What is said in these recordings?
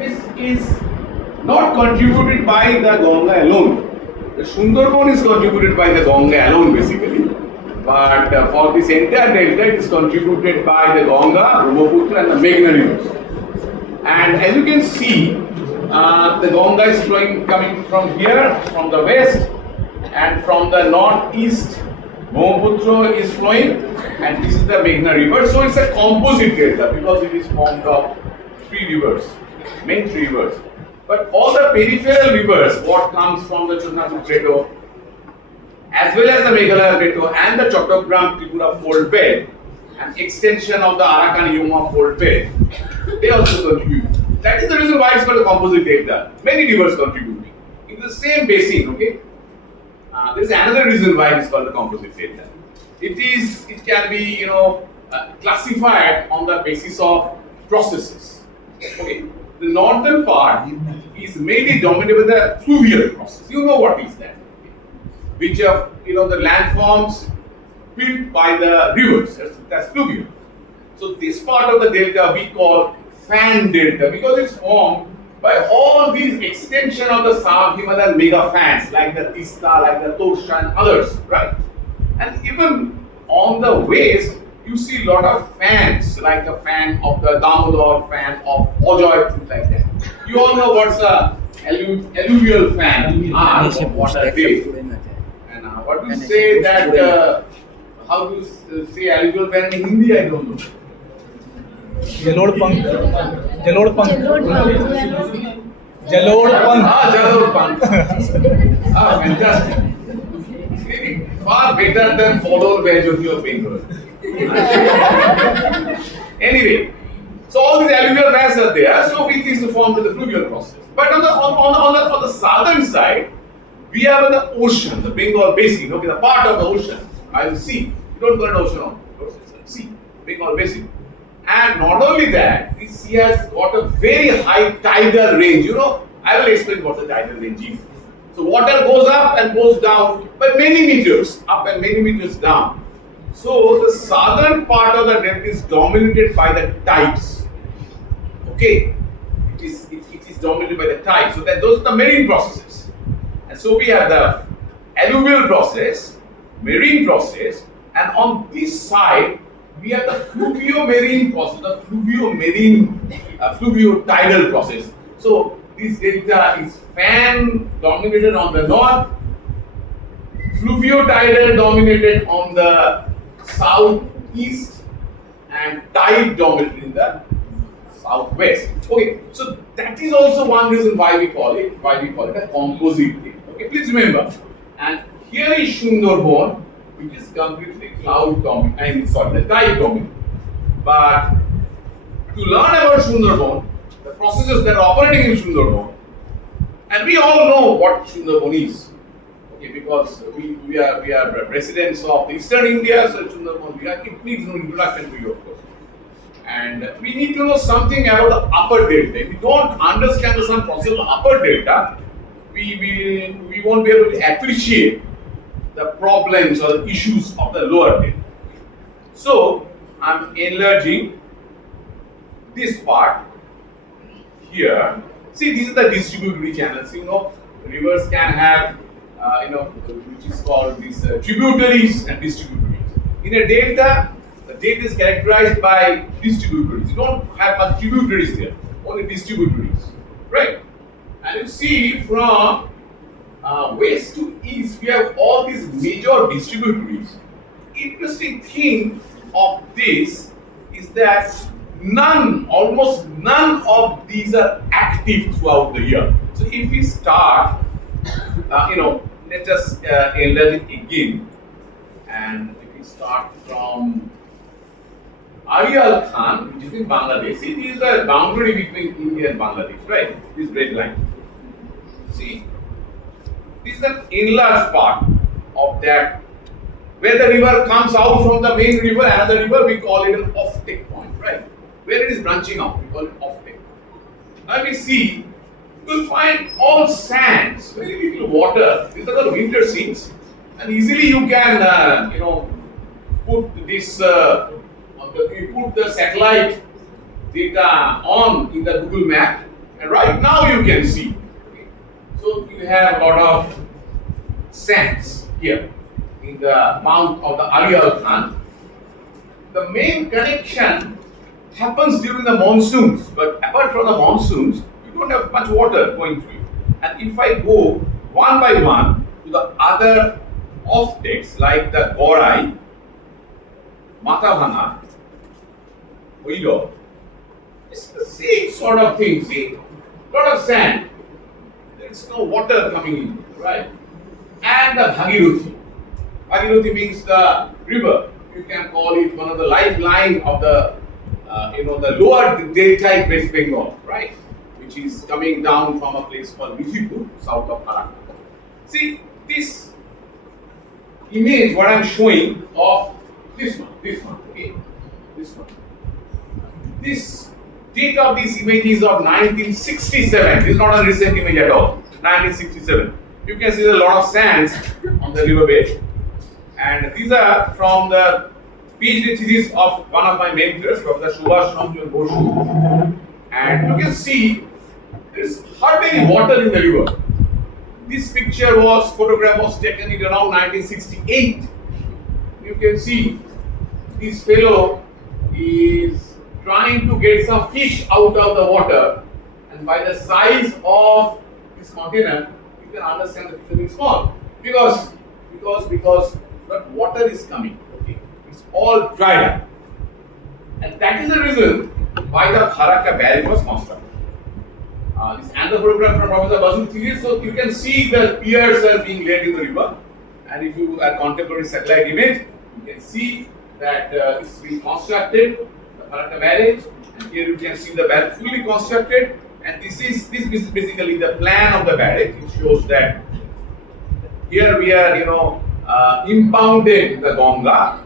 this is not contributed by the Ganga alone. The Sundarban is contributed by the Ganga alone basically. But for this entire delta, it is contributed by the Ganga, Brahmaputra and the Meghna rivers. And as you can see, the Ganga is flowing coming from here, from the west, and from the northeast, Brahmaputra is flowing, and this is the Meghna river. So it's a composite delta because it is formed of three rivers, main three rivers. But all the peripheral rivers, what comes from the Chunnamuch Plateau, as well as the Meghalaya Plateau and the Chattogram Tripura fold bed, an extension of the Arakan Yuma fold bed, they also contribute. That is the reason why it's called a composite delta. Many rivers contributing in the same basin. Okay, there is another reason why it is called a composite delta. It can be classified on the basis of processes. Okay, the northern part is mainly dominated by the fluvial process. You know what is that? Which are the landforms built by the rivers. That's fluvial. So this part of the delta we call fan delta because it's formed by all these extension of the South Himalayan mega fans like the Tista, like the Torsha and others, right? And even on the west, you see a lot of fans like the fan of the Damodar, fan of Ojoy, things like that. You all know what's a alluvial fan what are they? And what do you say that? How do you say alluvial fan in Hindi? I don't know. Jalod Punk. Jalod Punk. Jalod Punk. Fantastic. Really far better than follow where you are paying for. Anyway, so all these alluvial fans are there, so which is formed with the fluvial process. But on the southern side, we have the ocean, the Bengal Basin, okay, the part of the ocean. I will see. You don't call it ocean on sea, Bengal Basin. And not only that, this sea has got a very high tidal range. I will explain what the tidal range is. So water goes up and goes down by many meters, up and many meters down. So the southern part of the delta is dominated by the tides. Okay, it is dominated by the tides. So those are the marine processes. And so we have the alluvial process, marine process, and on this side we have the fluvio-marine process, the fluvio-tidal process. So this delta is fan dominated on the north, fluvio-tidal dominated on the southeast, and tide dominated in the southwest. Okay, so that is also one reason why we call it a composite delta. Okay, please remember. And here is Sundarban, which is completely cloud dominated, the tide dominated. But to learn about Sundarban, the processes that are operating in Sundarban, and we all know what Sundarban is. Okay, because we are residents of Eastern India, so Sundarban, it needs no introduction to you, of course. And we need to know something about the upper delta. If we don't understand some process of the upper delta, we won't be able to appreciate the problems or the issues of the lower delta. So I'm enlarging this part here. See, these are the distributary channels. Rivers can have which is called these tributaries and distributaries. In a delta, the delta is characterized by distributaries. You don't have much tributaries there, only distributaries, right? And you see from west to east, we have all these major distributaries. Interesting thing of this is that almost none of these are active throughout the year. So if we start, let us enlarge it again. And if we start from Arial Khan, which is in Bangladesh. See, this is the boundary between India and Bangladesh, right? This red line. See, this is an enlarged part of that. Where the river comes out from the main river, another river, we call it an offtake point, right? Where it is branching out, we call it offtake. Now we see, you will find all sands, very little water. These are the winter scenes, and easily you can, put this, you put the satellite data on in the Google map, And right now you can see. Okay. So you have a lot of sands here in the mouth of the Arial Khan. The main connection happens during the monsoons, but apart from the monsoons, you don't have much water going through. And if I go one by one to the other offtakes like the Gorai, Matavana, Oilo, it's the same sort of thing. See, lot of sand. There's no water coming in, right? And the Bhagirathi. Bhagirathi means the river. You can call it one of the lifeline of the the lower delta West Bengal, right? Which is coming down from a place called Midhipur, south of Farakka. See this image, what I'm showing of this one, okay, this one. This date of this image is of 1967. This is not a recent image at all. 1967. You can see a lot of sands on the riverbed, and these are from the PhD thesis of one of my mentors, Dr. Subhash Ranjan Bosu. And you can see there is hardly any water in the river. This photograph was taken in around 1968. You can see this fellow is trying to get some fish out of the water, and by the size of this container, you can understand that it's very small because that water is coming. Okay, it's all dried up, and that is the reason why the Farakka barrage was constructed. This is another photograph from Professor Basu thesis. So you can see the piers are being laid in the river, and if you are contemporary satellite image, you can see that this is being constructed, the Farakka barrage, and here you can see the barrage fully constructed. And this is basically the plan of the barrage. It shows that here we are, impounding the Ganga,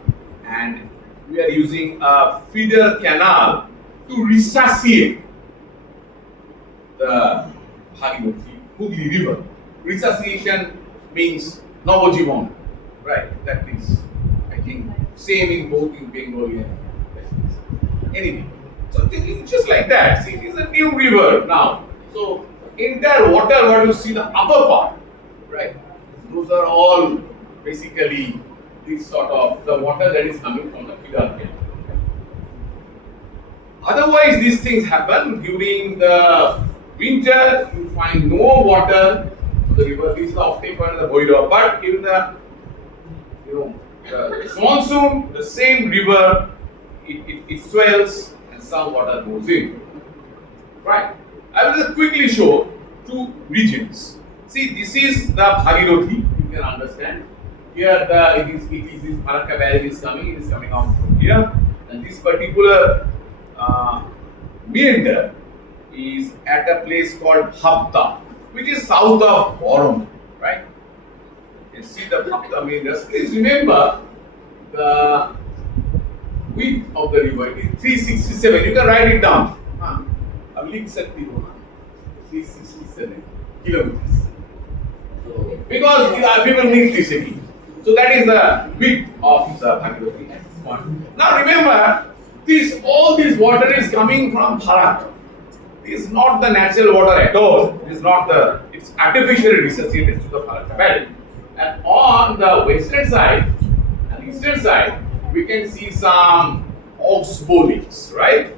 and we are using a feeder canal to resuscitate the Bhagirathi, Hooghly river. Resuscitation means Navajivan, right? That is, I think, same in both in Bengali and anyway. So it's just like that. See, it is a new river now. So entire water, what you see the upper part, right? Those are all basically this sort of the water that is coming from the feeder canal. Otherwise, these things happen during the winter. You find no water in the river. This is the offtake point of the Bhairava. But in the the monsoon, the same river it swells and some water goes in. Right. I will just quickly show two regions. See, this is the Bhagirathi. You can understand. Here it is this Farakka barrage is coming. It is coming out from here, and this particular meander is at a place called Bhapta, which is south of Borom, right? You can see the Bhapta meanders. Please remember the width of the river. It is 367. You can write it down. I'll link 367 kilometers. Because we will need this again. So that is the width of the Bhagirathi. Now remember, all this water is coming from Farakka. This is not the natural water at all. It's artificially resuscitated to the Farakka barrage. And on the western side and eastern side, we can see some oxbow lakes, right?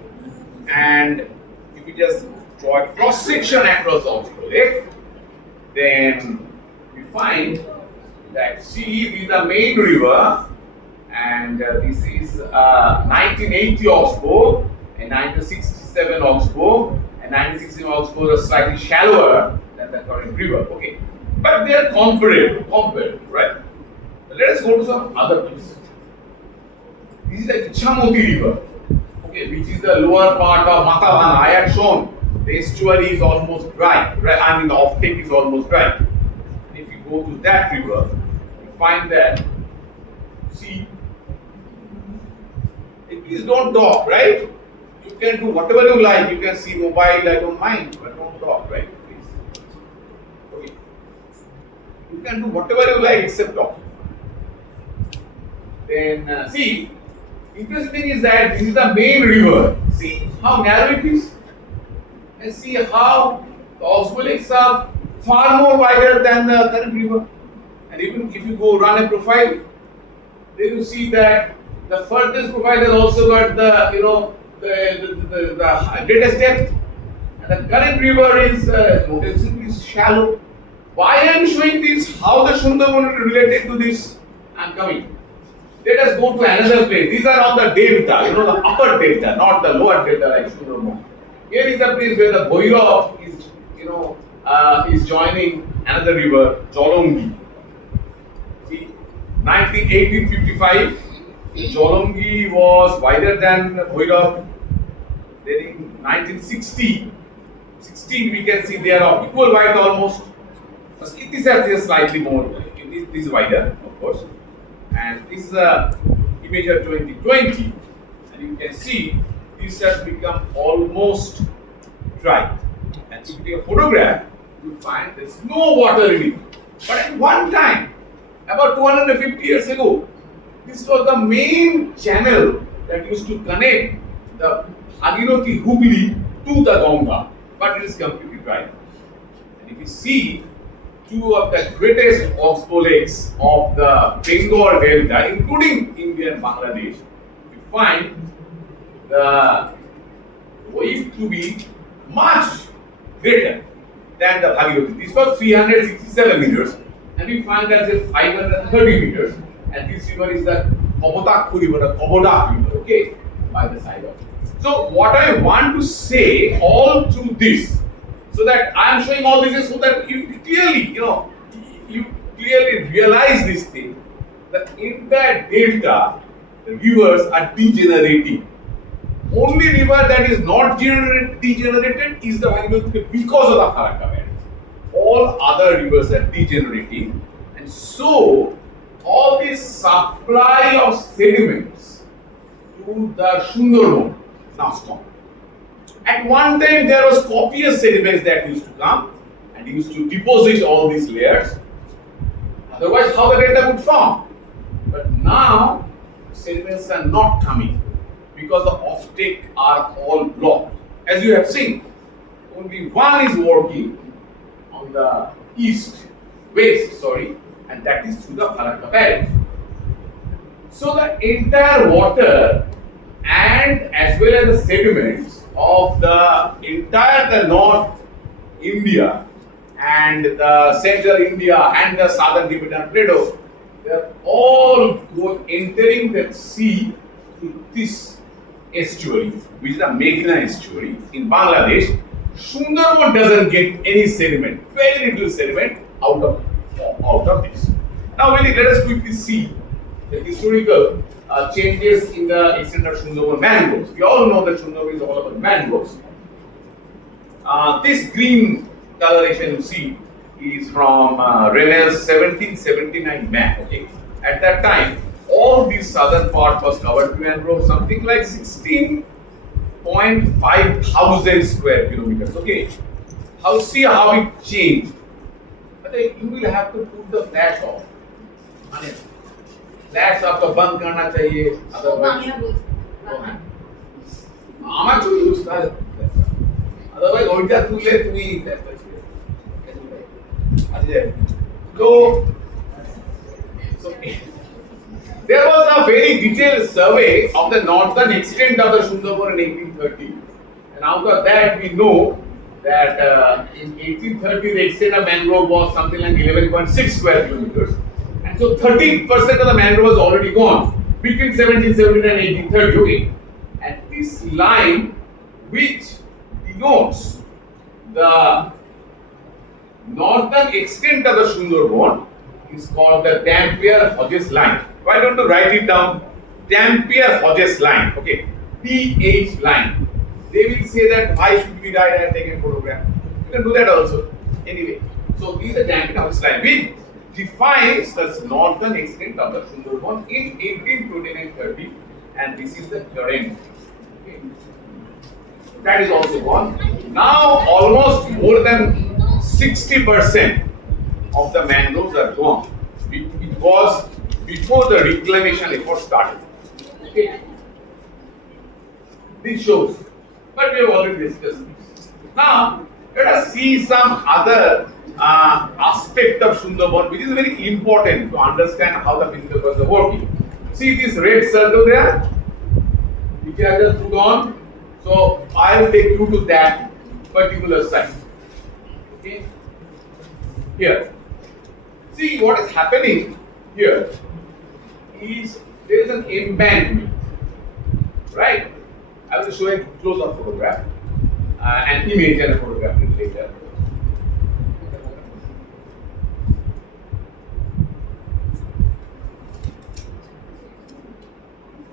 And if we just draw a cross section across the oxbow lake, then we find that this is the main river, and this is 1980 oxbow and 1967 oxbow, and 1967 oxbow is slightly shallower than the current river. Okay, but they are comparable, right? But let us go to some other place. This is the Ichamoti river, okay, which is the lower part of Matavana. I had shown the estuary is almost dry, right? I mean the offtake is almost dry. And if you go to that river, you find that, see, please don't talk, right? You can do whatever you like. You can see mobile, I don't mind, but don't talk, right? Please. Okay. You can do whatever you like except talk. Then see, interesting thing is that this is the main river. See how narrow it is? and see how the oxbow lakes are far more wider than the current river. And even if you go run a profile, then you see that the furthest profile has also got the the greatest depth, and the current river is noticeably shallow. Why I am showing this? How the Sundarban is related to this? I am coming. Let us go to another place. These are on the delta, the upper delta, not the lower delta like Sundarban. Here is the place where the Bhairav is joining another river, Jolongi. See, 1855, Jolongi was wider than Bhairav. Then in 1960, we can see they are of equal width almost. But this is slightly more. This is wider, of course. And this is a image of 2020, and you can see this has become almost dry. And if you take a photograph, you will find there is no water in it. But at one time, about 250 years ago, this was the main channel that used to connect the Bhagirathi Hooghly to the Ganga, but it is completely dry. And if you see two of the greatest oxbow lakes of the Bengal Delta, including India and Bangladesh, you find the wave to be much greater than the Bhagirathi. This was 367 meters, and we find that it is 530 meters, and this river is the Kobodak river, the Kobodak river, okay, by the side of it. So what I want to say all through this, so that I am showing all this so that you clearly, you clearly realize this thing, that in that delta, the rivers are degenerating. Only river that is not degenerated is the Bhagirathi because of the Farakka Belt. All other rivers are degenerating, and so all this supply of sediments to the Sundarban now stop. At one time there was copious sediments that used to come and used to deposit all these layers. Otherwise, how the delta would form? But now sediments are not coming because the offtake are all blocked. As you have seen, only one is working on the west, and that is through the Farakka Belt. So the entire water and as well as the sediments of the entire North India and the Central India and the Southern Tibetan Plateau, they are all entering the sea through this estuary, which is the Meghna estuary in Bangladesh. Sundarban doesn't get any sediment, very little sediment out of this. Now, let us quickly see the historical changes in the extent of Sundarban mangroves. We all know that Sundarban is all about mangroves. This green coloration you see is from Rennell's 1779 map. Okay, at that time, all this southern part was covered with mangroves, something like 16.5 thousand square kilometers. Okay, see how it changed. But you will have to put the flash off. Flash आपका बंद करना चाहिए, otherwise আমার তো use করে otherwise ওইটা তুলে তুমি আচ্ছা so there was a very detailed survey of the northern extent of the Sundarban in 1830, and out of that we know that in 1830 the extent of mangrove was something like 11.6 square kilometers. So 30% of the mangrove was already gone between 1770 and 1830. Okay, and this line, which denotes the northern extent of the Sundarban, is called the Dampier-Hodges line. Why don't you write it down? Dampier-Hodges line. Okay, PH line. They will say that why should we write and take a photograph? You can do that also. Anyway, so this is the Dampier-Hodges line, which defines the northern extent of the Sundarban in 1829-30, and this is the current. Okay. That is also gone. Now almost more than 60% of the mangroves are gone. It was before the reclamation effort started. Okay. This shows, but we have already discussed this. Now, let us see some other aspect of Sundarban, which is very important to understand how the physical process is working. See this red circle there, which I just put on. So I will take you to that particular site. Okay. Here. See what is happening here is there is an embankment, right? I will show a close-up photograph, an image and a photograph later.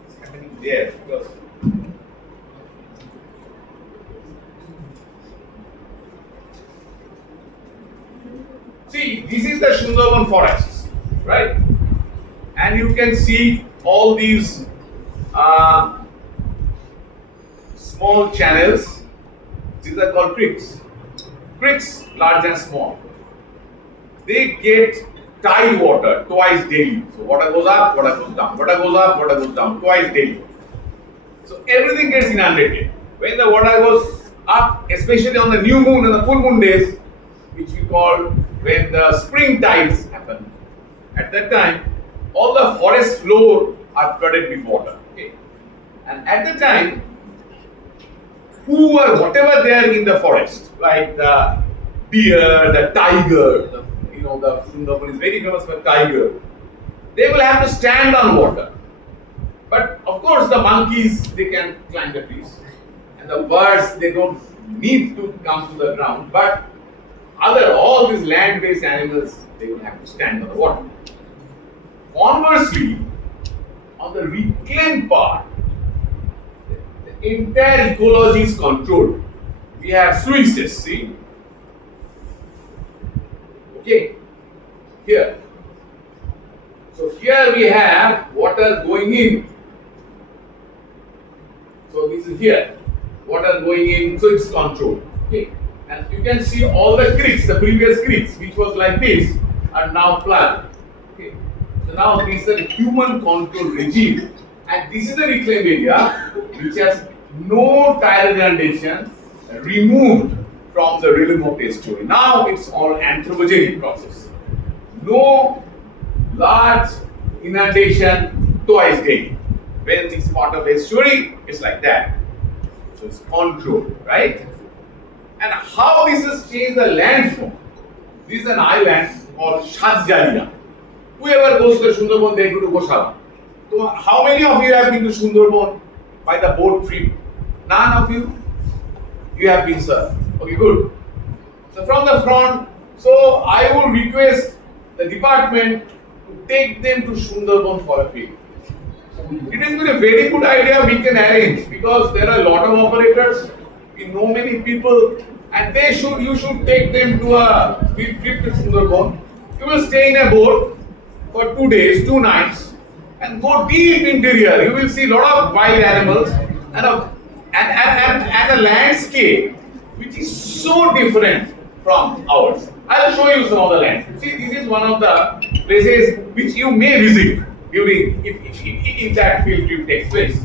It's happening there because see, this is the Sundarban forest, right? And you can see all these small channels. These are called creeks. Creeks, large and small. They get tide water twice daily. So water goes up, water goes down, water goes up, water goes down, twice daily. So everything gets inundated. When the water goes up, especially on the new moon and the full moon days, which we call when the spring tides happen, at that time, all the forest floor are flooded with water. Okay? And at the time, whatever they are in the forest, like the deer, the tiger, the Sundarban is very famous for tiger, they will have to stand on water. But of course, the monkeys, they can climb the trees. And the birds, they don't need to come to the ground. But all these land-based animals, they will have to stand on the water. Conversely, on the reclaimed part, the entire ecology is controlled. We have sluices, see? Okay, here. So here we have water going in. So this is here, water going in, so it's controlled. Okay. And you can see all the creeks, the previous creeks, which was like this, are now plugged. Okay. So now this is a human control regime, and this is the reclaimed area which has no tidal inundation removed from the realm of estuary. Now it's all anthropogenic process. No large inundation twice daily. When it's part of estuary, it's like that. So it's controlled, right? And how this has changed the landform? This is an island called Shadjalia. Whoever goes to Sundarban, they go to Gosala. So how many of you have been to Sundarban by the boat trip? None of you? You have been, sir. Okay, good. So from the front, so I would request the department to take them to Sundarban for a field. It has been a very good idea we can arrange because there are a lot of operators, we know many people, and you should take them to a field trip to Sundarban. You will stay in a boat for 2 days, 2 nights, and go deep interior. You will see a lot of wild animals and a landscape which is so different from ours. I will show you some of the landscape. See, this is one of the places which you may visit during if that field trip takes place.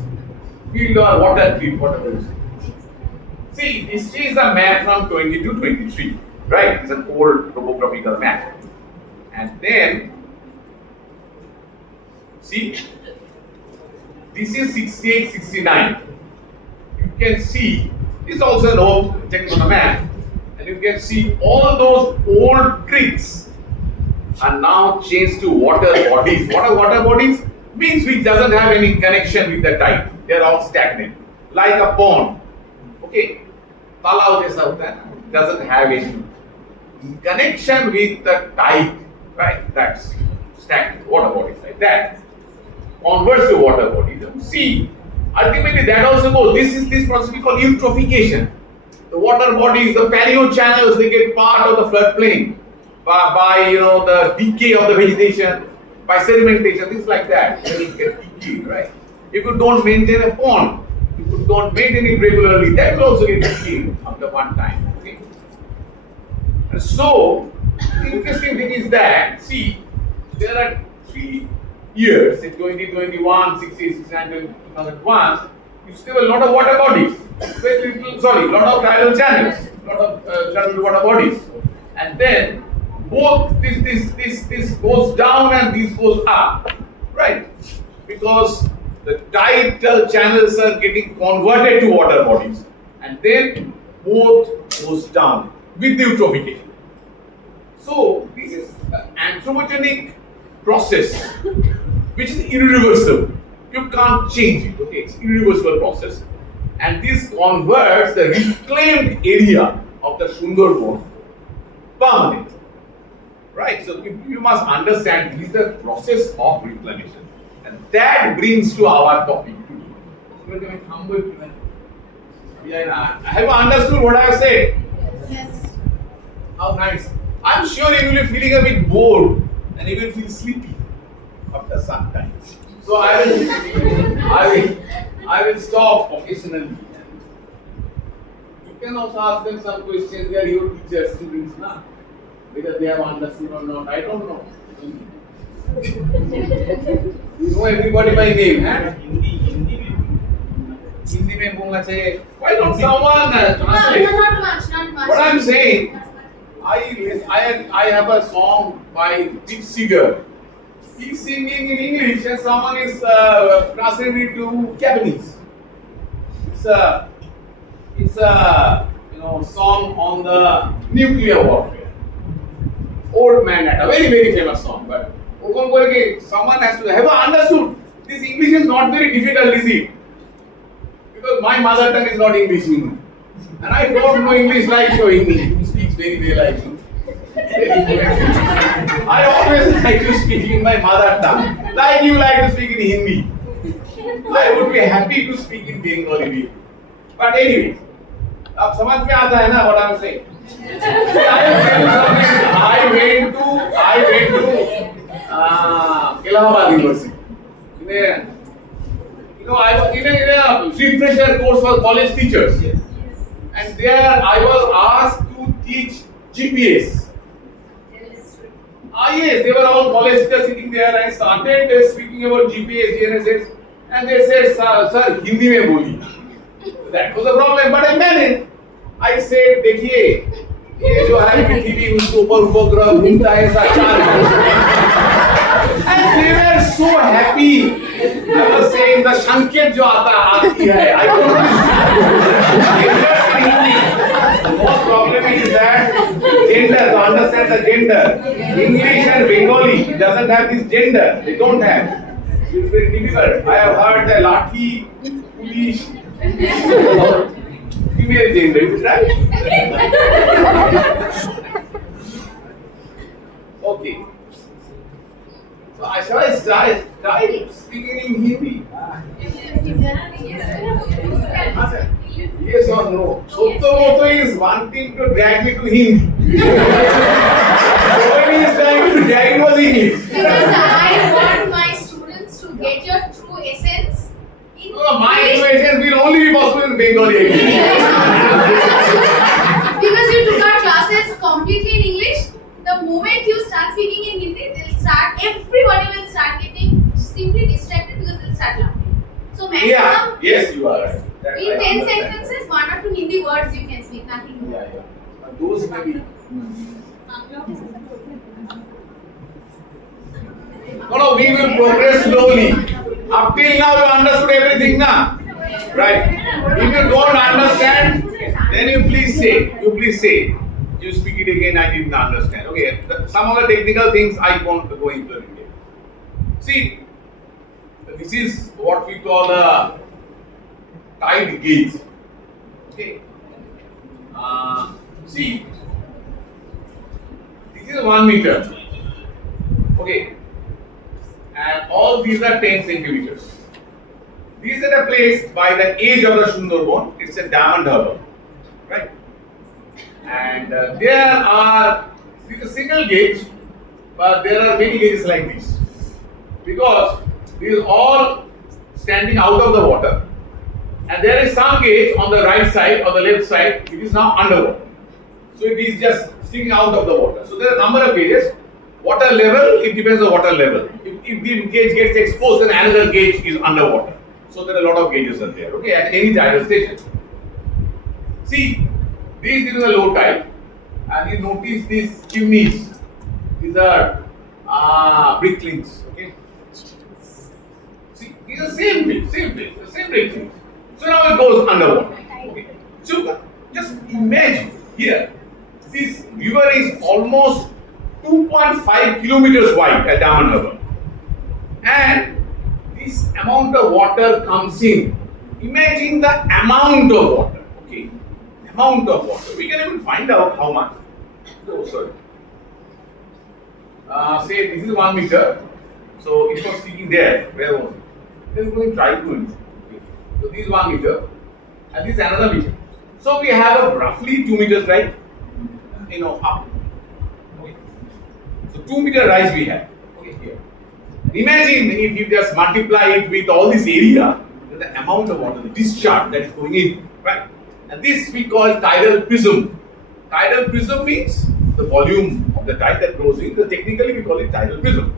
Field or water trip, whatever it is. See, this is a map from 22-23, right? It's an old topographical map. And then, see, this is 68-69. You can see, this is also an old, check on the map, and you can see all those old creeks are now changed to water bodies. What are water bodies? Means which doesn't have any connection with the tide. They are all stagnant, like a pond. Okay, talao jaisa hota hai na, doesn't have any connection with the tide, right? That's stagnant water bodies like that. Converse to water bodies. See, ultimately that also goes. This process we call eutrophication. The water bodies, the paleo channels, they get part of the floodplain by the decay of the vegetation, by sedimentation, things like that. They will get decayed, right? If you don't maintain a pond, if you don't maintain it regularly, that will also get decayed after one time. Okay? And so, the interesting thing is that, see, there are 3 years in 2021, 60, 69, 2001, you still have a lot of water bodies. Lot of tidal channels, lot of tidal water bodies, and then both this goes down and this goes up, right? Because the tidal channels are getting converted to water bodies, and then both goes down with the eutrophication. So this is an anthropogenic process which is irreversible. You can't change it. Okay, it's irreversible process, and this converts the reclaimed area of the Sundarban permanent. Right. So you must understand this is the process of reclamation, and that brings to our topic today. Have you understood what I have said? Yes. How nice. I'm sure you will be feeling a bit bored and you will feel sleepy after some time. So I will stop occasionally. You can also ask them some questions. They are your teachers, students, na? Whether they have understood or not, I don't know. You know everybody by name, eh? Hindi mein bolna chahiye. Why don't someone translate? Not much. What I'm saying, I have a song by Dept singer. He's singing in English and someone is translating it to Japanese. It's a song on the nuclear warfare. Old Man at a very famous song, but someone has to have understood this English is not very difficult, is it? Because my mother tongue is not English, and I don't know English like showing me. Who speaks very well, I think. I always like to speak in my mother tongue, like you like to speak in Hindi. I would be happy to speak in Bengali. But anyway, अब समझ में आता है ना what I'm saying? I went to Allahabad University. I was in a refresher course for college teachers, and there I was asked to teach GPS. Yes, they were all college teachers sitting there. I started speaking about GPS, GNSS, and they said, "Sir, Hindi में बोलिए." That was a problem, but I managed. I said, देखिए, ये जो है पृथ्वी उसके ऊपर उपग्रह घूमता है ऐसा चार। And they were so happy. I was saying the संकेत जो आती है, I don't know. The most problem is that gender, to understand the gender. English and Bengali doesn't have this gender. They don't have. It's very difficult. I have heard the Lathi, Polish, female gender, is it right? Okay. So shall I try speaking in Hindi? Yes or no? Sotto is wanting to drag me to Hindi. Nobody is trying to drag me to English. Because I want my students to get your true essence. No, my true essence will only be possible in Bengali. Because you took our classes completely in English, the moment you start speaking in Hindi, everybody will start getting simply distracted because they'll start laughing. So maximum, Yes, you are right. in 10 sentences, 1 or 2 Hindi words you can speak, nothing more. Yeah. Those may be. No, we will progress slowly. Up till now, you understood everything, na? Right? If you don't understand, then you please say. You speak it again, I didn't understand. Okay, some of the technical things I won't go into it. See, this is what we call a tide gauge. Okay. See, this is 1 meter. Okay. And all these are 10 centimeters. These are the place by the edge of the Sundarban. It's a diamond harbor, right? And there are, this is a single gauge, but there are many gauges like this. Because this is all standing out of the water. And there is some gauge on the right side or the left side, it is now underwater. So it is just sticking out of the water. So there are a number of gauges. Water level, it depends on water level. If the gauge gets exposed, then another gauge is underwater. So there are a lot of gauges are there, okay, at any tidal station. See, this is a low tide, and you notice these chimneys. These are brick links, okay. See, these are same brick links. So now it goes underwater. Okay. So just imagine here, this river is almost 2.5 kilometers wide at Daman Harbour, and this amount of water comes in. Imagine the amount of water. Okay, amount of water. We can even find out how much. Oh, sorry. Say this is 1 meter. So it was sticking there. Where was it? Then we try to it. Okay. So this is 1 meter, and this is another meter. So we have a roughly 2 meters, right? Up. Okay. So 2 meter rise we have. Okay, here. Imagine if you just multiply it with all this area, the amount of water, the discharge that is going in, right? And this we call tidal prism. Tidal prism means the volume of the tide that goes in. Technically we call it tidal prism.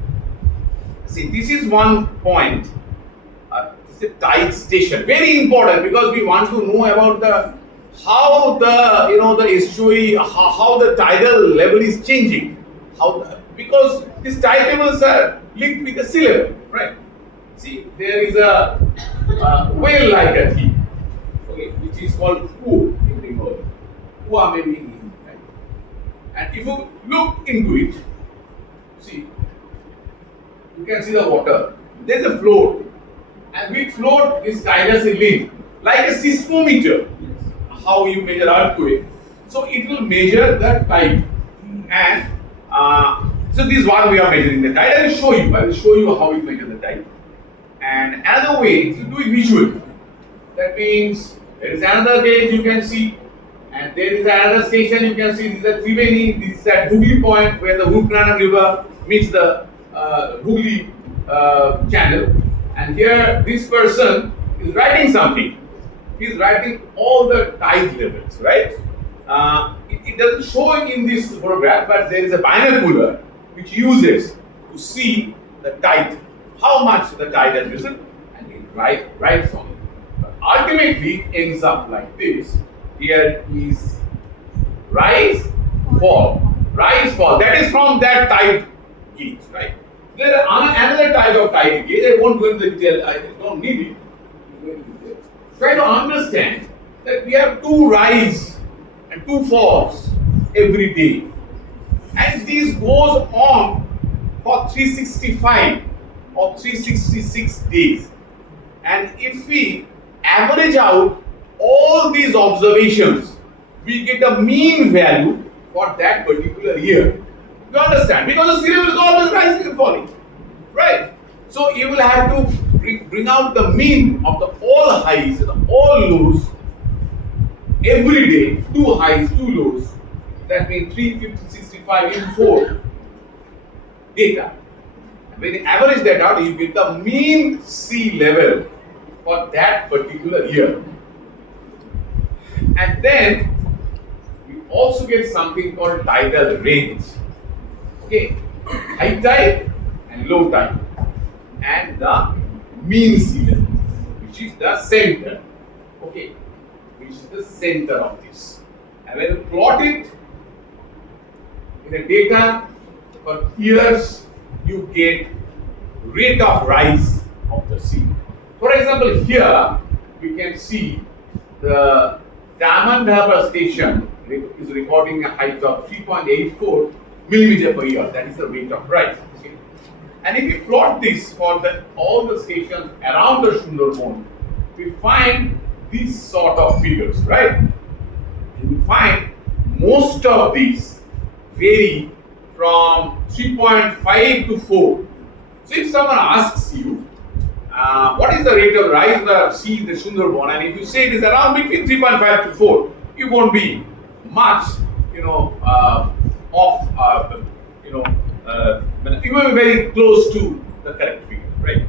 See, this is one point. It's a tide station. Very important because we want to know about how the estuary, how the tidal level is changing. Because these tide levels are linked with the sea level, right? See, there is a whale like a thing, okay, which is called Ku in Bengal. Kua maybe in Hindi, right? And if you look into it, see, you can see the water. There is a float, and with float this tidal is linked like a seismometer. How you measure earthquake? So it will measure the tide, and so this is one way of measuring the tide. I will show you how we measure the tide. And another way to do it visually. That means there is another gauge you can see, and there is another station you can see. This is a Triveni. This is at Hooghly point where the Rupnana river meets the Hooghly channel. And here this person is writing something. He is writing all the tide levels, right? It doesn't show in this photograph, but there is a binocular which uses to see the tide, how much the tide has risen, and it writes on it. But ultimately, it ends up like this. Here is rise, fall. That is from that tide gauge, right? There are another type of tide gauge. I won't go into the detail. I don't need it. Try to understand that we have 2 rise and 2 falls every day, and this goes on for 365 or 366 days. And if we average out all these observations, we get a mean value for that particular year. You understand? Because the sea level is always rising and falling, right? So you will have to bring out the mean of the all highs and all lows every day. 2 highs, 2 lows. That means 365 in 4 data. When you average that out, you get the mean sea level for that particular year. And then we also get something called tidal range. Okay, high tide and low tide, and the mean sea level, which is the center. Okay, which is the center of this. And when you plot it in the data for years, you get rate of rise of the sea. For example, here we can see the Daman Harbour station is recording a height of 3.84 millimeter per year. That is the rate of rise. Okay? And if we plot this for all the stations around the Sundarban, we find these sort of figures, right? And we find most of these vary from 3.5 to 4. So if someone asks you, what is the rate of rise of the sea in the Sundarban, and if you say it is around between 3.5 to 4, it won't be much, off, you will be very close to the correct figure, right?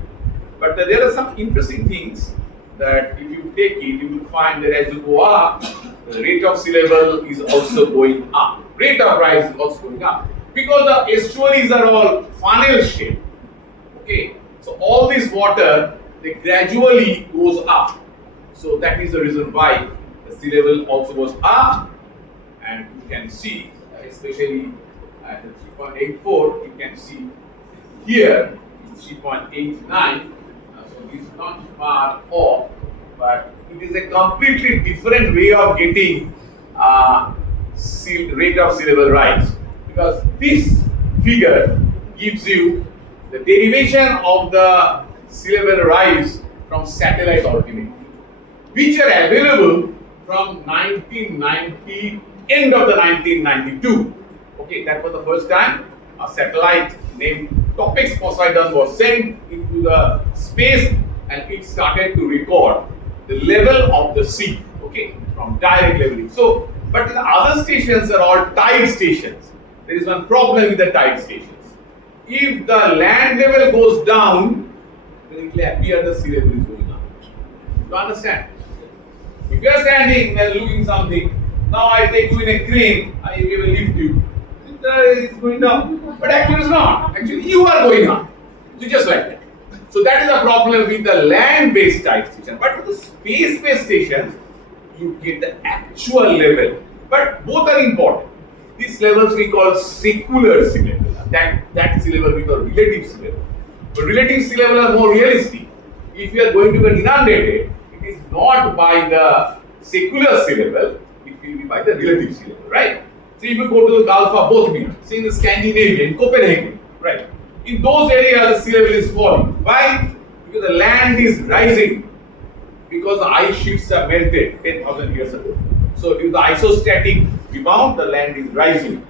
But there are some interesting things that if you take it, you will find that as you go up, the rate of sea level is also going up. Rate of rise is also going up. Because the estuaries are all funnel shaped. Okay, so all this water they gradually goes up. So that is the reason why the sea level also goes up, and you can see, especially at the 3.84, you can see here 3.89. So this is not far off, but it is a completely different way of getting rate of sea level rise, because this figure gives you the derivation of the sea level rise from satellite altimetry, which are available from 1990, end of the 1992. Okay, that was the first time a satellite named Topex Poseidon was sent into the space, and it started to record the level of the sea. Okay, from direct leveling. So, but the other stations are all tide stations. There is one problem with the tide stations. If the land level goes down, then it will appear the sea level is going up. You understand? If you are standing and looking something, now I take you in a crane, I will lift you. It's going down. But actually it's not. Actually you are going up. So just like that. So that is the problem with the land-based tide station. But with the space-based stations, you get the actual level. But both are important. These levels we call secular sea level. That sea level we call relative sea level. But relative sea level are more realistic. If you are going to get inundated, it is not by the secular sea level, it will be by the relative sea level, right? So if you go to the Gulf of Bothnia, say in the Scandinavia, in Copenhagen, right? In those areas, the sea level is falling. Why? Because the land is rising. Because the ice sheets are melted 10,000 years ago. So due to the isostatic rebound, the land is rising.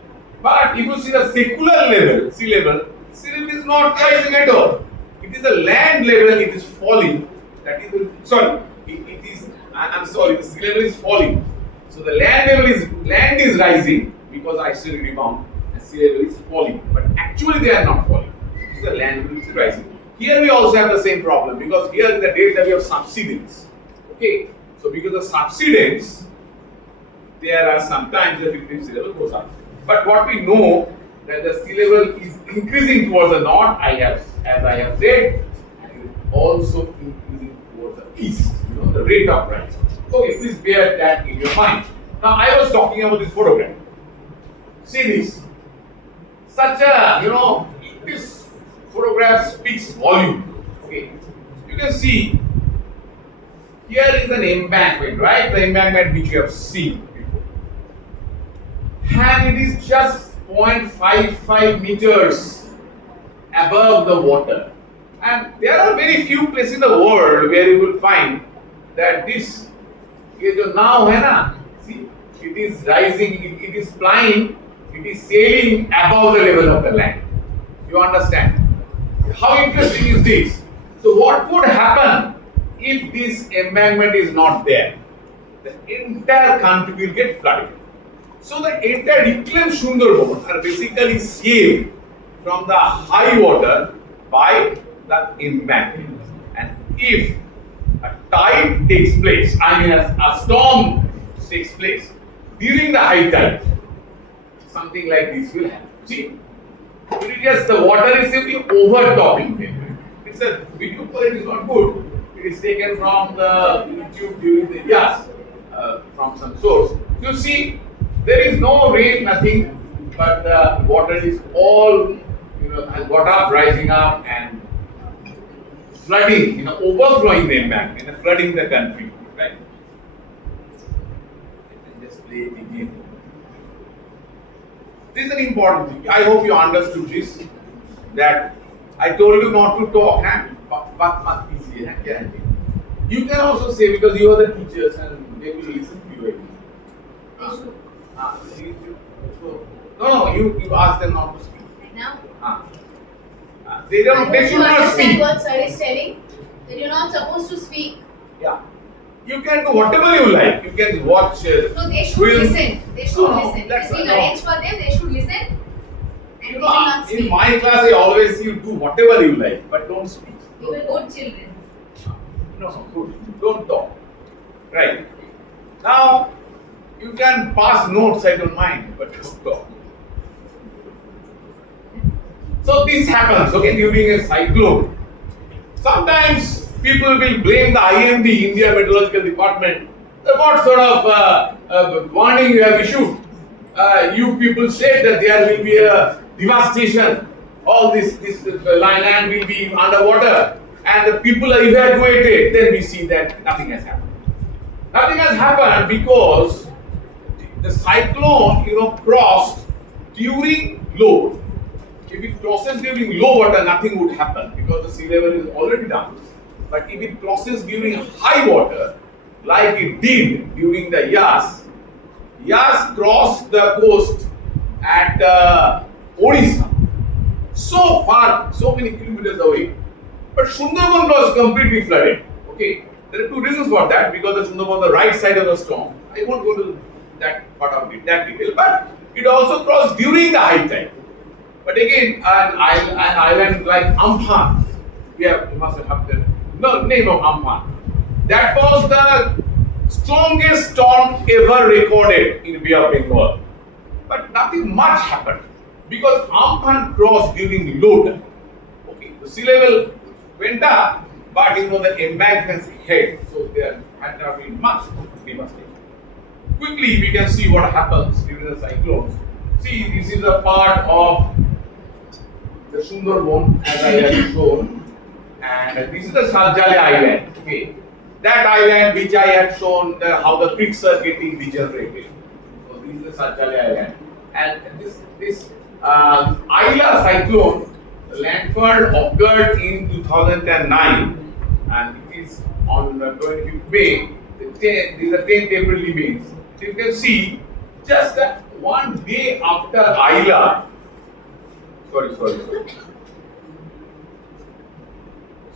But if you see the secular level, sea level is not rising at all. It is the land level, it is falling. That is, I'm sorry, the sea level is falling. So the land is rising because isostatic rebound, and sea level is falling. But actually they are not falling. It is the land level which is rising. Here we also have the same problem, because here in the delta we have subsidence. Okay, so because of subsidence, there are sometimes the effective sea level goes up. But what we know that the sea level is increasing towards the north, as I have said, and also increasing towards the east. The rate of rise. Okay, please bear that in your mind. Now I was talking about this photograph. See this. Such a this photograph speaks volume. Okay, you can see here is an embankment, right? The embankment which you have seen before, and it is just 0.55 meters above the water. And there are very few places in the world where you will find that this now है ना, see, it is rising, it is flying, it is sailing above the level of the land. You understand? How interesting is this? So what would happen if this embankment is not there? The entire country will get flooded. So the entire reclaimed Sundarban are basically saved from the high water by the embankment. And if a tide takes place, a storm takes place during the high tide, something like this will happen. See, it is just the water is simply overtopping them. It's a video quality is not good. It is taken from the YouTube during the years, from some source. You see, there is no rain, nothing, but the water is all, water rising up and flooding, overflowing the embankment and flooding the country, right? Just play it again. This is an important thing. I hope you understood this. That I told you not to talk, you can also say, because you are the teachers and they will listen to you. No, you ask them not to speak. Now? They should not speak. What sir is telling, that you're not supposed to speak. Yeah. You can do whatever you like. You can watch. No, they should listen. They should listen. It is being arranged for them. They should listen. And they will not speak. In my class, I always say you do whatever you like, but don't speak. You were good children. No, good. Don't talk. Right. Now, you can pass notes, I don't mind, but don't talk. So this happens, okay, during a cyclone. Sometimes people will blame the IMD, India Meteorological Department. What sort of warning you have issued? You people said that there will be a devastation. All this land will be underwater, and the people are evacuated. Then we see that nothing has happened. Nothing has happened because the cyclone, crossed during low. If it crosses during low water, nothing would happen because the sea level is already down. But if it crosses during high water, like it did during the Yas crossed the coast at Odisha, so far, so many kilometers away. But Sundarban was completely flooded. Okay, there are two reasons for that. Because the Sundarban on the right side of the storm. I won't go to that part of it, that detail. But it also crossed during the high tide. But again, an island like Amphan, you must have the name of Amphan. That was the strongest storm ever recorded in Bay of Bengal. But nothing much happened because Amphan crossed during low tide. Okay, the sea level went up, but the embankments held, so there had not been much devastation. Quickly, we can see what happens during the cyclones. See, this is a part of the Sundarban, as I have shown, and this is the Sarjale Island. Okay, that island which I had shown how the creeks are getting degenerated. So this is the Sarjale Island, and this Ayla cyclone landfall occurred in 2009, and it is on the 25th May. These are 10th April remains. So you can see just one day after Ayla. Sorry.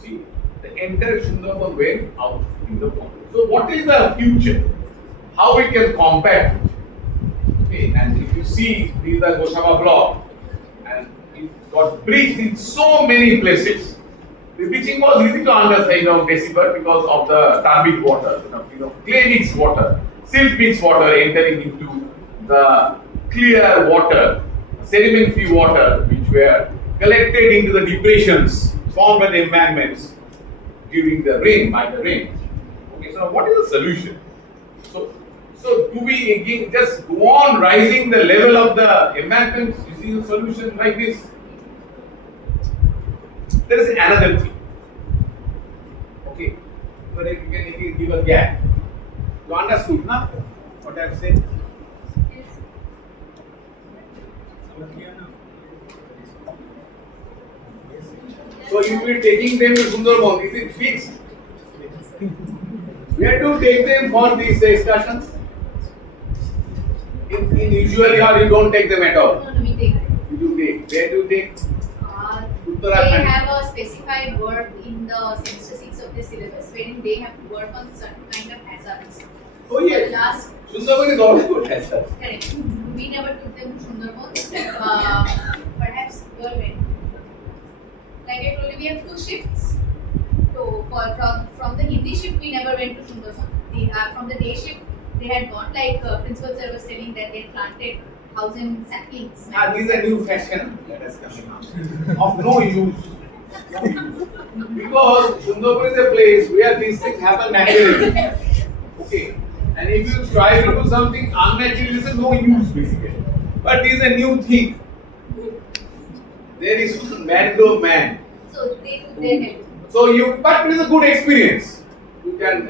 See, the entire Sundarban went out in the water. So what is the future? How we can combat it? Okay, and if you see, these are Goshaba block, and it got breached in so many places. The breaching was easy to understand, decipher because of the turbid water, clay mixed water, silt mixed water entering into the clear water, sediment-free water, which were collected into the depressions formed by the embankments during the rain, by the rain. Okay, so what is the solution? So do we again just go on rising the level of the embankments? Is this a solution like this? There is another thing. Okay, but you can give a gap. You understood, na? What I have said? So you will be taking them to Sundarban. Is it fixed? Where to take them for these excursions? In usually, or you don't take them at all? No, we take them. You do take. Where do you take? They have a specified work in the semester 6 of the syllabus wherein they have to work on certain kind of hazards. Oh yes. Sundarban is also good hazard. Correct. We never took them to Sundarban. Perhaps you all went. Like I told you, we have two shifts. So from the Hindi shift, we never went to Sundarban. From the day shift, they had gone. Like principal sir was telling that they had planted 1,000 saplings. These are new fashion that has coming up of no use. Because Sundarban is a place where these things happen naturally. Okay, and if you try to do something unnatural, this is no use basically. But this is a new thing. There is man to man. So they took their help. So but it is a good experience. You can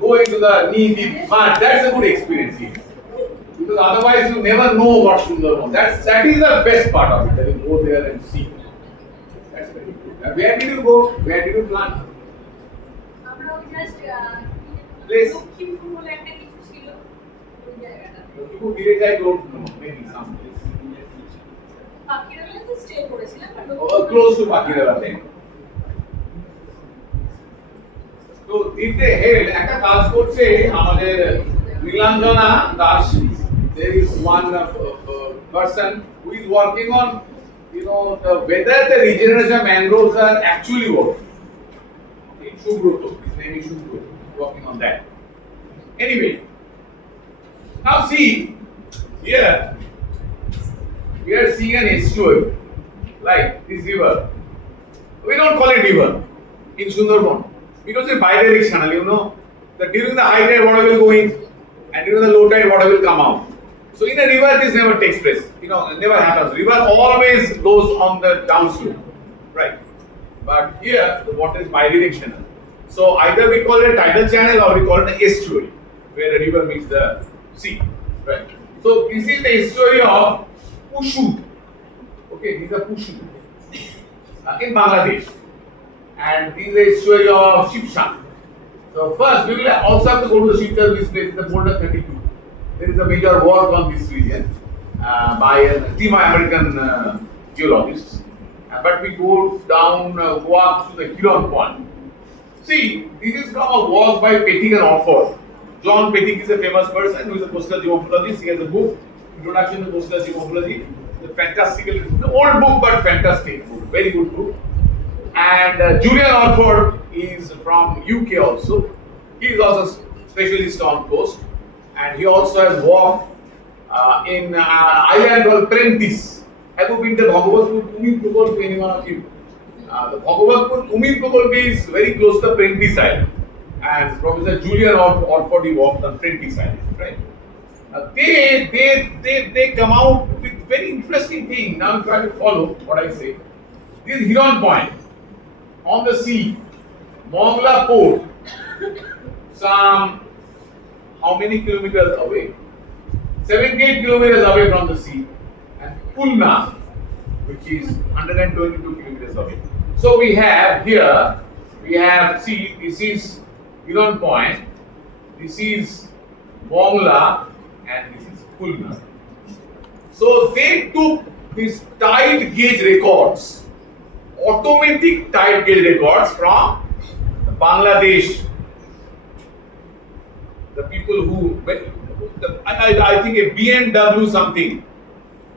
go into the knee deep mud. That's a good experience here. Because otherwise you never know what Sundarban. That is the best part of it. That you go there and see. That's very good. Where did you go? Where did you plant? Place. Lukhipu village I don't know. Maybe some place. Close to Pakirala then. So if they held, একটা কাজ করছে আমাদের Nilanjana Das, there is one person who is working on, whether the regeneration of mangroves are actually working. Okay, Shubroto, his name is Shubroto, working on that. Anyway, now see here, we are seeing an estuary, like this river. We don't call it river in Sundarban. Because it's bidirectional, you know. During the high tide, water will go in, and during the low tide, water will come out. So in a river, this never takes place. You know, it never happens. River always goes on the downslope, right? But here, the water is bidirectional. So either we call it a tidal channel or we call it an estuary, where a river meets the sea, right? So this is the estuary of Pushu. Okay, these are Pushu in Bangladesh, and this is the estuary of Shipshan. So first, we will also have to go to the Shipshan. This place is the Boulder 32. There is a major work on this region by a team of American geologists. But we go down, go up to the Huron Point. See, this is from a work by Pettig and Orford. John Pettig is a famous person who is a coastal geomorphologist. He has a book, Introduction to Coastal Geomorphology. It's a fantastical, it's an old book but fantastic book, very good book. And Julian Orford is from UK also. He is also a specialist on coast. And he also has worked in island called Prentice. Have you been to Bhagavatpur, Tumim Prokolp, any one of you? The Bhagavatpur, Tumim Prokolp is very close to the Prentice Island. And Professor Julian Orford, he worked on Prentice Island, right? They come out with very interesting thing. Now you try to follow what I say. This is Huron Point on the sea, Mongla Port, some how many kilometers away? 78 kilometers away from the sea, and Pulna, which is 122 kilometers away. So we have here, see, this is Huron Point, this is Mongla, and this is Pulna. So they took these tide gauge records, automatic tide gauge records from Bangladesh. The people who, I think a BMW something,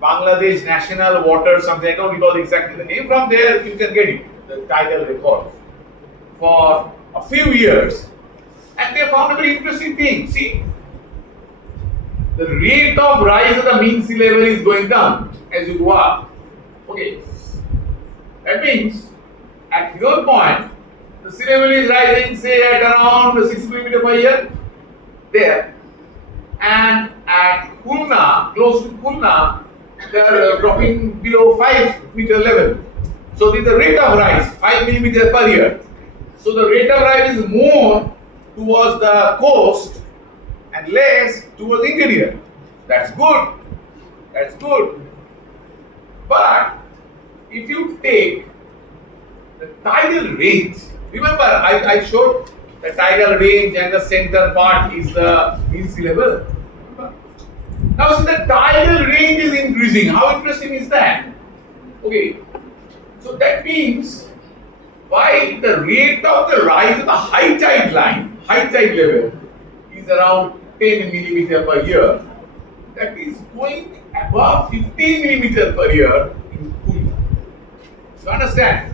Bangladesh National Water something, I don't recall exactly the name. From there you can get it, the tidal record for a few years. And they found a very interesting thing. See, the rate of rise of the mean sea level is going down as you go up. Okay, that means at your point, the sea level is rising, say at around 6 km per year, there, and at Pulna, close to Pulna, they are dropping below 5 meter level. So this is the rate of rise, 5 millimeter per year. So the rate of rise is more towards the coast and less towards the interior. That's good. That's good. But if you take the tidal range, remember I showed the tidal range and the center part is the mean sea level. Now see, the tidal range is increasing. How interesting is that? Okay. So that means why the rate of the rise of the high tide line, high tide level is around 10 millimeter per year. That is going above 15 millimeter per year in Pulna. You understand?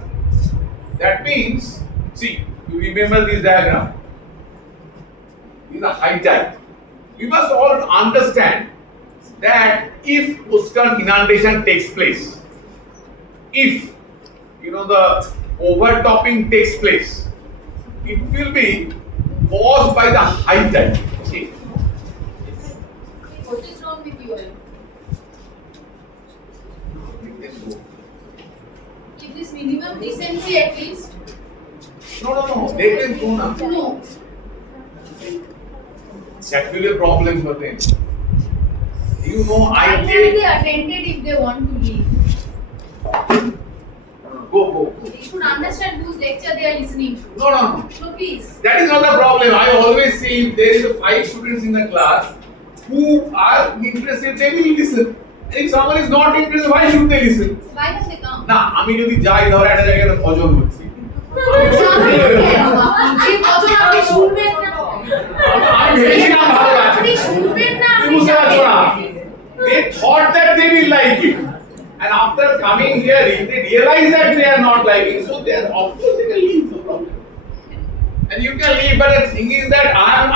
That means, see, you remember this diagram. This is a high tide. We must all understand that if coastal inundation takes place, if the overtopping takes place, it will be caused by the high tide. Okay. What is wrong with you all? Give this minimum decency at least. No. They can go now. No. That will be a problem for them. I think they attended if they want to leave. Go. They should understand whose lecture they are listening to. No. So please. That is not the problem. I always see if there is 5 students in the class who are interested, they will listen. If someone is not interested, why should they listen? Why don't they come? না আমি যদি যাই ধরে একটা জায়গায় ভজন হচ্ছে এই বছর আপনি শুনবেন না। আমি ভেবেছিলাম ভালো লাগছে আপনি শুনবেন না। তুমি বুঝতে পারছো না they thought that they will like it and after coming here they realize that they are not liking so they are of course they can leave, no problem, and you can leave, but the thing is that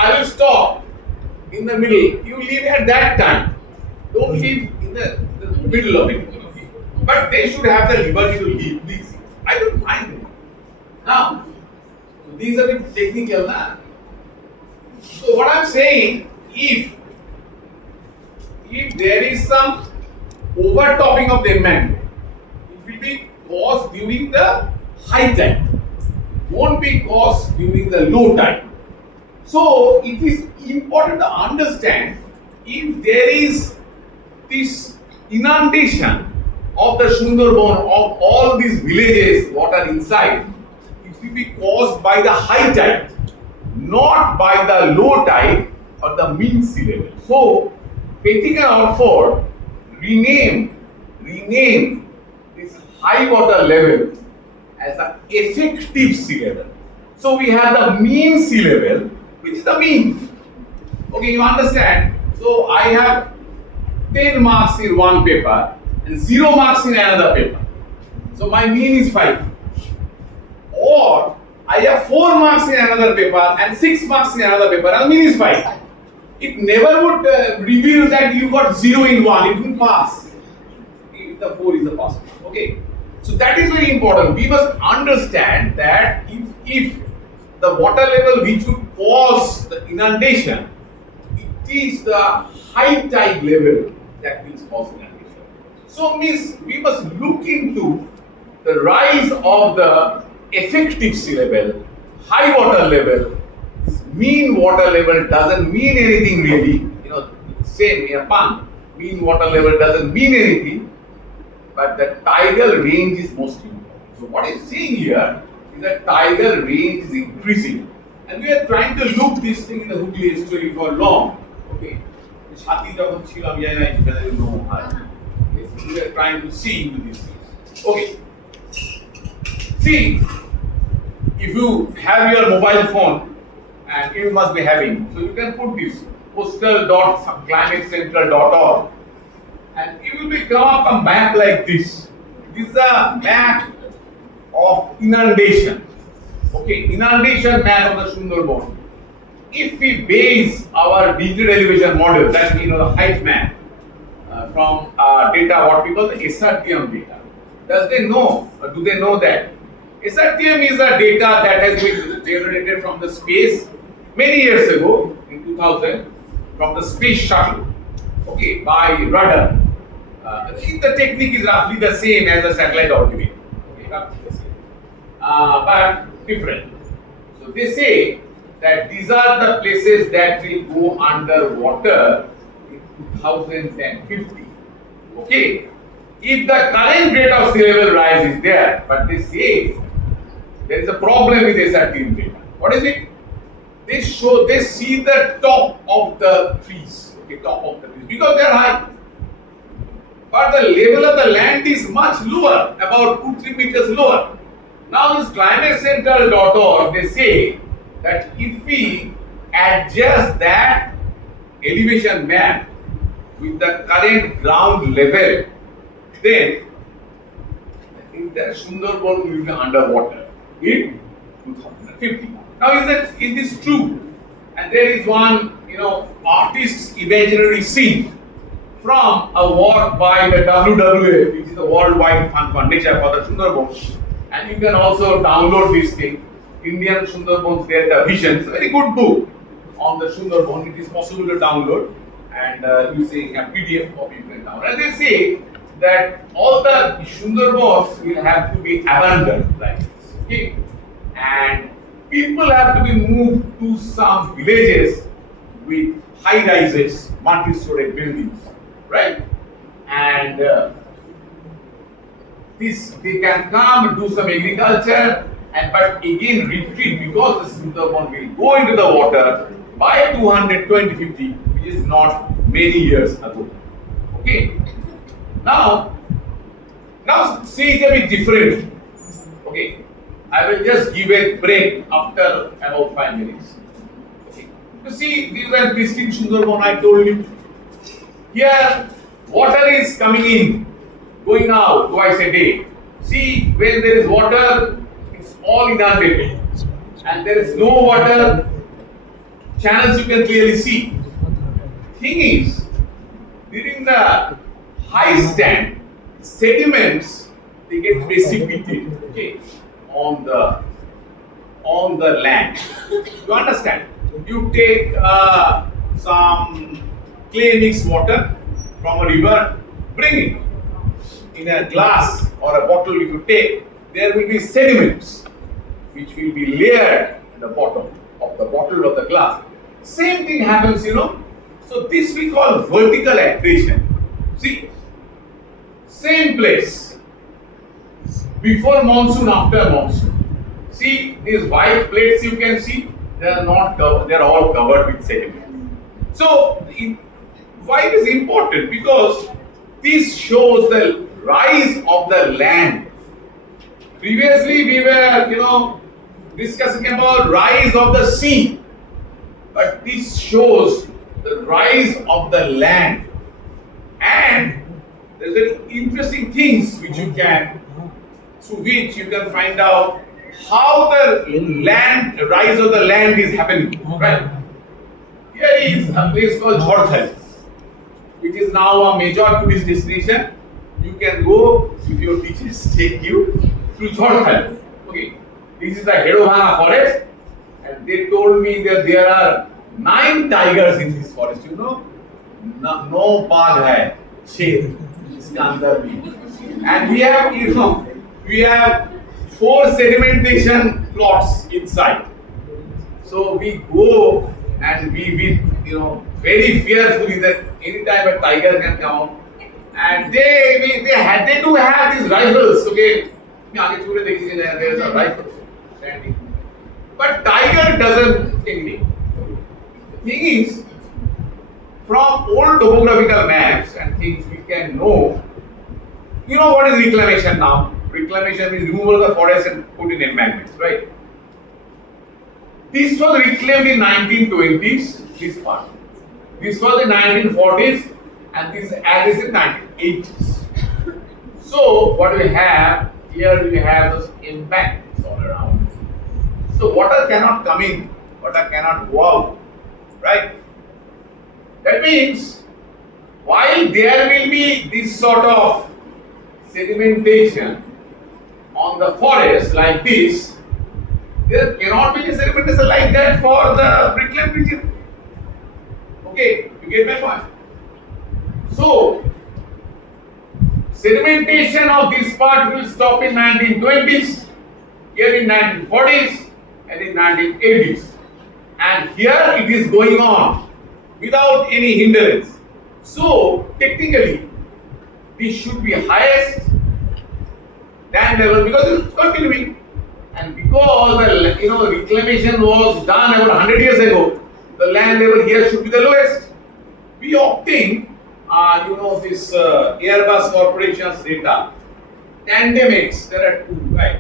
I will stop in the middle, you leave at that time, don't leave in the middle of it, but they should have the liberty to leave, please. I don't mind it. Now these are bit technical, na? So what I'm saying, if there is some overtopping of the embankment, it will be caused during the high tide, won't be caused during the low tide. So it is important to understand if there is this inundation of the Sundarban, of all these villages what are inside, it will be caused by the high tide, not by the low tide or the mean sea level. So Pethikan Outford rename this high water level as the effective sea level. So we have the mean sea level, which is the mean. Okay, you understand? So I have 10 marks in one paper and 0 marks in another paper. So my mean is 5. Or I have 4 marks in another paper and 6 marks in another paper and mean is 5. It never would reveal that you got 0 in one, it will pass. If the 4 is a pass. Okay. So that is very important. We must understand that if the water level which would cause the inundation, it is the high tide level that will cause inundation. So means we must look into the rise of the effective sea level, high water level. This mean water level doesn't mean anything really. You know, same in a pond. Mean water level doesn't mean anything, but the tidal range is most important. So what I'm saying here is that tidal range is increasing, and we are trying to look this thing in the Hooghly estuary for long. Okay, Chhati যখন ছিলাম জানি না whether you know her. We are trying to see into these things. Okay. See, if you have your mobile phone, and you must be having, so you can put this postal.climatecentral.org, and it will be come up a map like this. This is a map of inundation. Okay, inundation map of the Sundarban. If we base our digital elevation model, that the height map from data, what we call the SRTM data. Do they know that? SRTM is a data that has been generated from the space many years ago, in 2000, from the space shuttle, okay, by radar. The technique is roughly the same as the satellite orbit, okay, roughly the same, but different. So they say that these are the places that will go underwater in 2050. Okay, if the current rate of sea level rise is there, but they say there is a problem with SRTM data. What is it? They see the top of the trees, okay, top of the trees, because they are high. But the level of the land is much lower, about 2-3 meters lower. Now this climatecentral.org, they say that if we adjust that elevation map with the current ground level, then I think that Sundarban will be underwater in 2050. Now is this true? And there is one, artist's imaginary scene from a work by the WWF, which is the Worldwide Fund Foundation for the Sundarban. And you can also download this thing, Indian Sundarban's Delta Vision. It's a very good book on the Sundarban. It is possible to download, and using a PDF copy you can download. And they say that all the Sundarbans will have to be abandoned like this. Okay? And people have to be moved to some villages with high rises, multi-story buildings, right? And they can come do some agriculture, but again retreat, because the Sundarban will go into the water by 2050, which is not many years ago. Okay. Now see it a bit different. Okay. I will just give a break after about 5 minutes. Okay. You see, these are pristine Sundarban, I told you. Here, water is coming in, going out twice a day. See, when there is water, it's all inundated. And there is no water, channels you can clearly see. Thing is, during the high stand, sediments, they get precipitated, okay, on on the land. You understand? You take some clay mixed water from a river, bring it in a glass or a bottle. If you take, there will be sediments which will be layered in the bottom of the bottle or the glass. Same thing happens, So this we call vertical accretion. See, same place. Before monsoon, after monsoon. See these white plates you can see, they are not covered, they are all covered with sediment. So why it is important? Because this shows the rise of the land. Previously we were discussing about rise of the sea, but this shows the rise of the land. And there's an interesting things which you can, through which you can find out how the rise of the land is happening. Right? Here is a place called Jodhpur, which is now a major tourist destination. You can go if your teachers take you to Jodhpur. Okay, this is the Hedovana forest, and they told me that there are 9 tigers in this forest. No pag hai, sher iska andar bhi. And we have 4 sedimentation plots inside. So we go and we very fearfully that anytime a tiger can come, and they do have these rifles. Okay, there is a rifle standing, but tiger doesn't take me. The thing is, from old topographical maps and things we can know. What is reclamation now? Reclamation is removal of the forest and put in embankments, right? This was reclaimed in 1920s, this part. This was in 1940s, and this is in 1980s. So what we have here, we have those embankments all around. So water cannot come in, water cannot go out, right? That means while there will be this sort of sedimentation on the forest like this, there cannot be a sedimentation like that for the reclaimed region. Okay, you get my point? So, sedimentation of this part will stop in 1920s, here in 1940s, and in 1980s. And here it is going on without any hindrance. So, technically, this should be highest land level because it's continuing. And because the reclamation was done about 100 years ago, the land level here should be the lowest. We opting, this Airbus Corporation's data, tandem X, there are 2, right?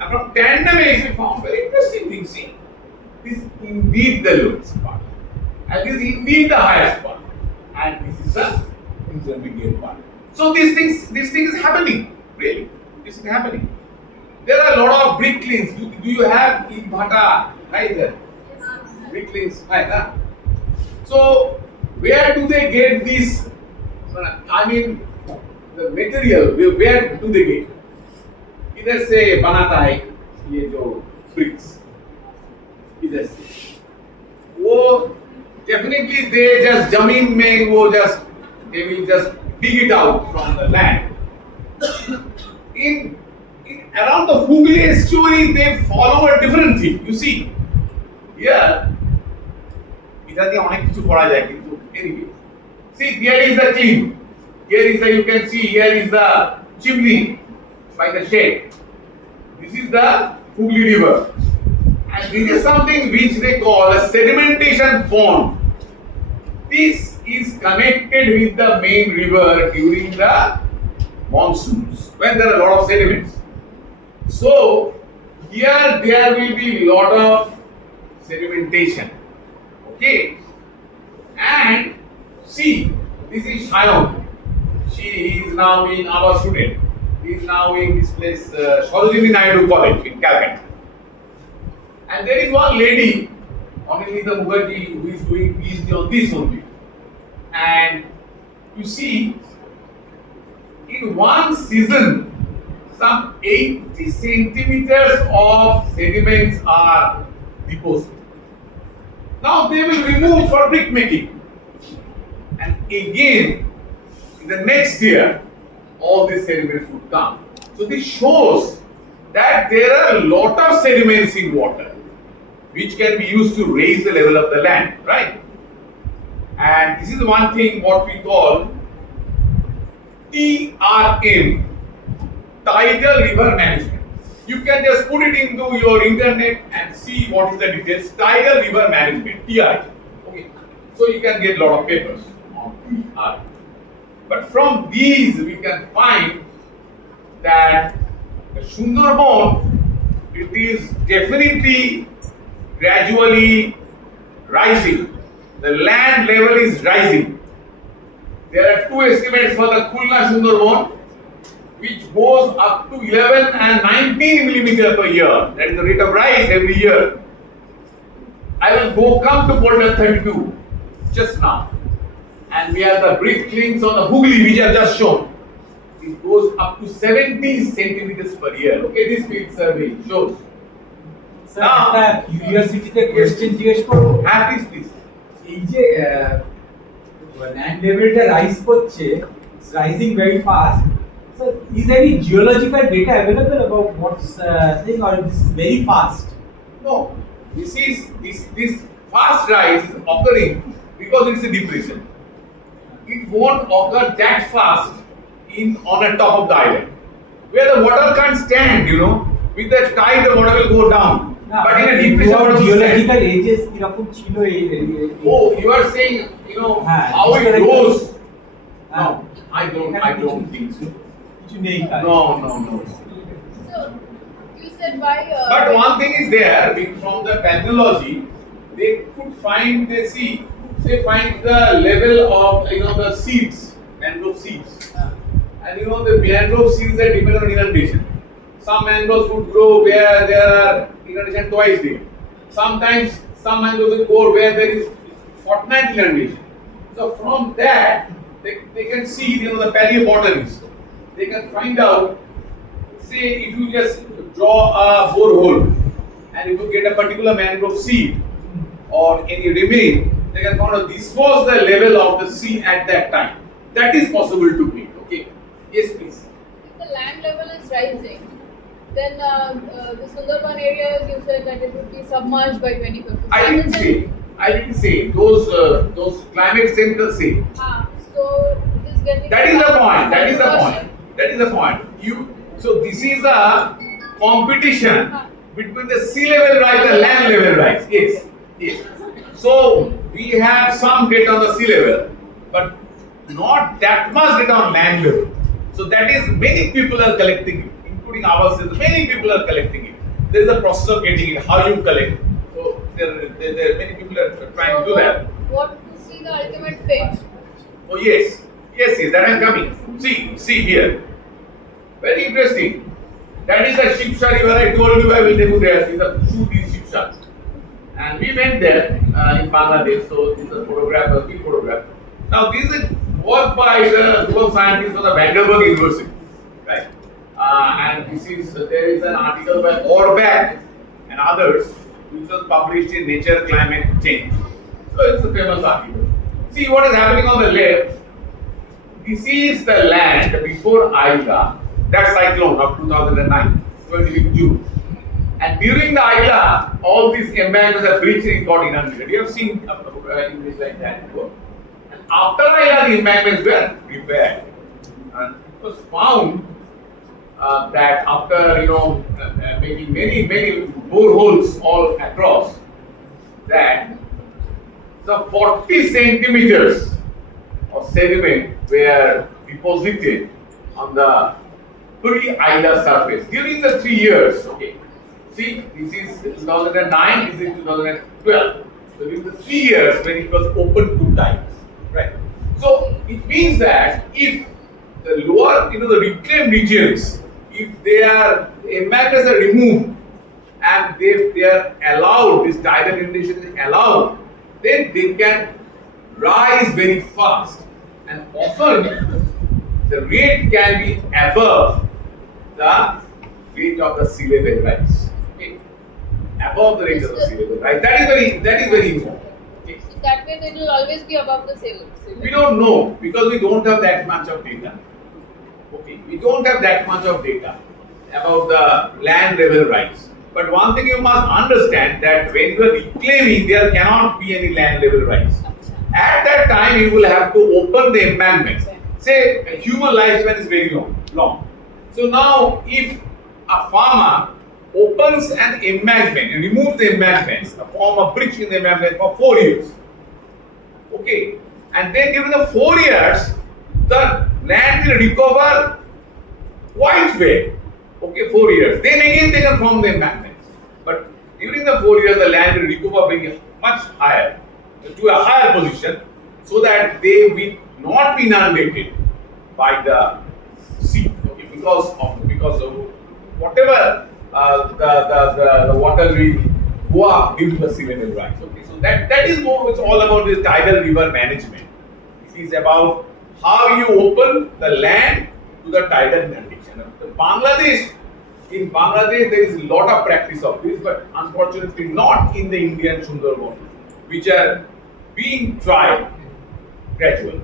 And from tandem X we found very interesting thing. See, this is indeed the lowest part, and this is indeed the highest part, and this is the intermediate part. So this thing is happening, really. This is happening. There are a lot of brick lanes. Do you have in Bhata? Right there. Brick lanes. Right, huh? So where do they get this? The material. Where do they get? इधर से बनाता है ये जो bricks. इधर से. वो definitely they just जमीन में वो they will just dig it out from the land. In around the Hooghly estuary, they follow a different thing. You see, here, anyway. See, here is the clean. Here is you can see, here is the chimney by the shade. This is the Hooghly river. And this is something which they call a sedimentation pond. This is connected with the main river during the monsoons, when there are a lot of sediments. So, here there will be a lot of sedimentation. Okay? And see, this is Shayon. She is now in our student. He is now in this place, Sarojini Naidu College in Calcutta. And there is one lady, Amanita Mukherjee, who is doing PhD on this only. And you see, in one season, some 80 centimeters of sediments are deposited. Now they will remove for brick making. And again, in the next year, all these sediments would come. So this shows that there are a lot of sediments in water which can be used to raise the level of the land, right? And this is one thing what we call TRM, tidal river management. You can just put it into your internet and see what is the details. Tidal river management, TRM. Okay, so you can get a lot of papers on TRM. But from these we can find that the Sundarban, it is definitely gradually rising. The land level is rising. There are two estimates for the Khulna Sundarban, which goes up to 11 and 19 millimeter per year. That is the rate of rise every year. I will come to point 32 just now. And we have the brick links on the Hooghly which I have just shown. It goes up to 70 centimeters per year. Okay, this field survey shows. Sir একটা কিউরিওসিটিতে question জিজ্ঞেস করব হ্যাঁ please এই যে land লেভেলটা rise করছে it's rising very fast so is any geological data available about what's thing और this is very fast No, this fast rise is occurring because it's a depression. It won't occur that fast on the top of the island, where the water can't stand. With the tide, the water will go down. But in a depression, water will geological stand. Ages কি রকম ছিল এই Oh, you are saying, how it goes. No, I don't think so. কিছু নেই No. So, you said why? But one thing is there, from the pathology, they could find, they find the level of, the seeds, mangrove seeds. And the mangrove seeds are dependent on inundation. Some mangroves would grow where there are inundation twice daily. Sometimes some mangroves will grow where there is fortnight inundation. So from that, they can see, the paleobotanist. They can find out, say if you just draw a borehole and if you get a particular mangrove seed or any remain, they can find out this was the level of the sea at that time. That is possible to make. Okay. Yes, please. If the land level is rising, then the Sundarban area, you said that it would be submerged by 2050. I didn't say. Those climate centers say. So it is getting. That is the point. So this is a competition between the sea level rise and land level rise. Yes. So we have some data on the sea level, but not that much data on land level. So that is, many people are collecting it, including ourselves. Many people are collecting it. There is a process of getting it. How you collect? So there many people are trying to do that. What to see the ultimate fate? Oh yes. That I'm coming. See here. Very interesting. That is the Shipsha river. I told you I will take you there. It's a these Shipsha. And we went there in Bangladesh. So this is a big photograph. Now this is work by the group of scientists of the Bandopadhyay University, right? And there is an article by Orbach and others, which was published in Nature Climate Change. So it's a famous article. See what is happening on the left. This is the land before Aila, that cyclone of 2009, 25th June. And during the Aila, all these embankments are breached and got inundated. You have seen images like that before. And after Aila, the embankments were repaired. And it was found that after making many boreholes all across, that the 40 centimeters of sediment were deposited on the pre-Aila surface during the 3 years. Okay, see, this is 2009, this is 2012. So during the 3 years when it was open 2 times, right? So it means that if the lower, the reclaimed regions, if embankments are removed and they are allowed, this tidal inundation is allowed, then they can rise very fast, and often the rate can be above the rate of the sea level rise. Okay. Above the rate of the sea level rise. That is very important. Okay. So that way it will always be above the sea level. We don't know because we don't have that much of data. Okay, we don't have that much of data about the land level rise. But one thing you must understand that when you are reclaiming, there cannot be any land level rise. At that time, you will have to open the embankments. Say, a human lifespan is very long. So now, if a farmer opens an embankment and removes the embankments, form a bridge in the embankment for 4 years, okay, and then during the 4 years, the land will recover quite well. Okay, 4 years. Then again they can form the embankments. But during the 4 years, the land will recover being much higher, to a higher position, so that they will not be inundated by the sea. Okay, because of whatever the water will go up due to the sea level rise. Okay, so that is what it's all about, this tidal river management. This is about how you open the land to the tidal inundation. In Bangladesh there is a lot of practice of this, but unfortunately not in the Indian Sundarban, which are being tried gradually.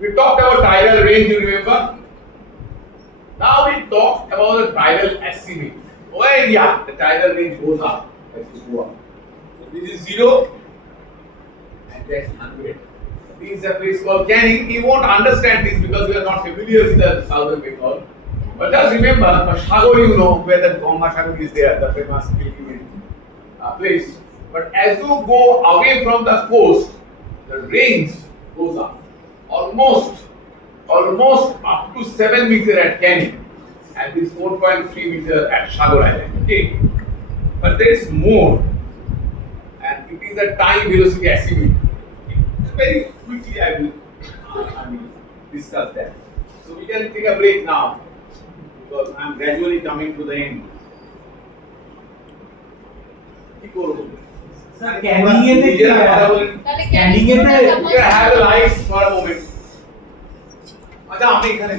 We talked about tidal range, you remember? Now we talked about the tidal azimuth. Where the tidal range goes up as you go up. So this is 0 and that's 100. This is a place called Canning. We won't understand this because we are not familiar with the southern Bengal. But just remember, Sagar, you know where the Ganga Sagar is there, the famous pilgrimage place. But as you go away from the coast, the range goes up. Almost up to 7 meters at Canning and this 4.3 meters at Sagar Island. Okay. But there is more, and it is a time velocity azimuth. Very quickly I will discuss that. So we can take a break now because I am gradually coming to the end. Sir, Canning have a light for a moment. আচ্ছা আমি এখানে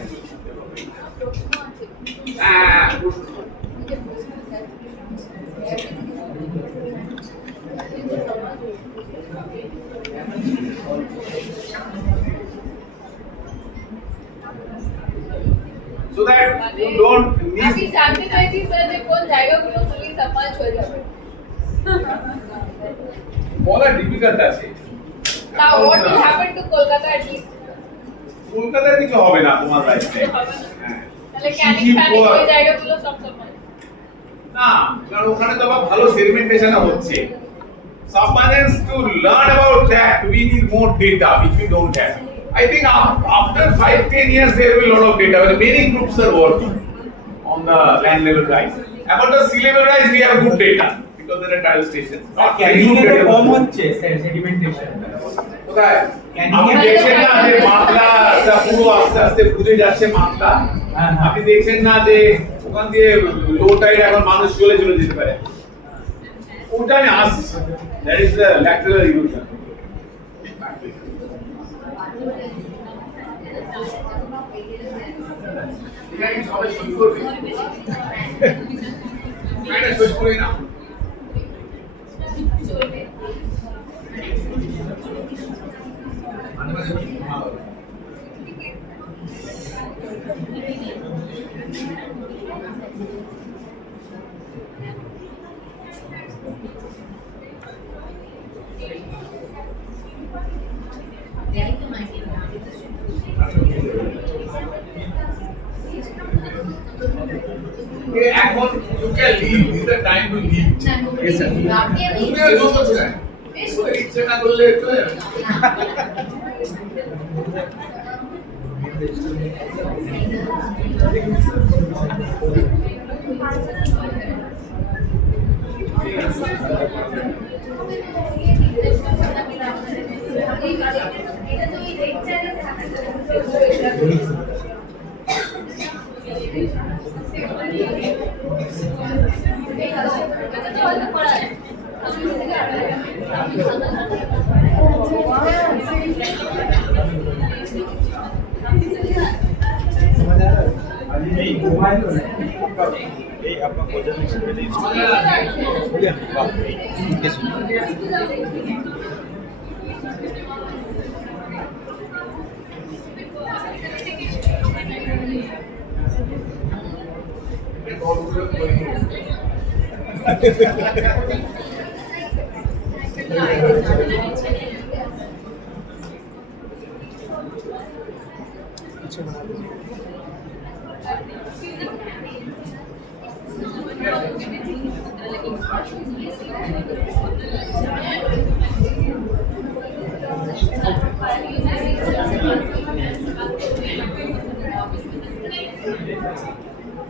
so that you don't আমি need জানতে চাইছি sir যে কোন জায়গাগুলো police সামাজ হয়ে যাবে বলা ডিফিকাল্ট আছে Now what will happen to Kolkata at least? কলকাতায় কিছু হবে না তোমার লাইফে তাহলে ক্যানিং ফ্যানিং ওই জায়গাগুলো সব সময় না কারণ ওখানে তো আবার ভালো সেগমেন্টেশন হচ্ছে submarines to learn about that we need more data which we don't have. I think after 5-10 years there will be a lot of data when many groups are working on the land level rise. About the sea level rise we have good data because there are tidal stations. Canning এর কম হচ্ছে sedimentation কোথায় আপনি দেখছেন না যে মাত্রাটা পুরো আস্তে আস্তে বুঝে যাচ্ছে মাত্রা আপনি দেখছেন না যে ওখান দিয়ে লো টাইড এখন মানুষ চলে যেতে পারে ওটা আমি আসছি that is the lateral erosion. এখানে সবাই শুরু করবে এটা শেষ করে না এখন you can leave. This is the time to leave. Yes, sir. তুমি আর যোগ করছো না ওদের ইচ্ছে না করলে চলে যাবে Thank you. मोबाइल तो नहीं ये आपका भोजन से पहले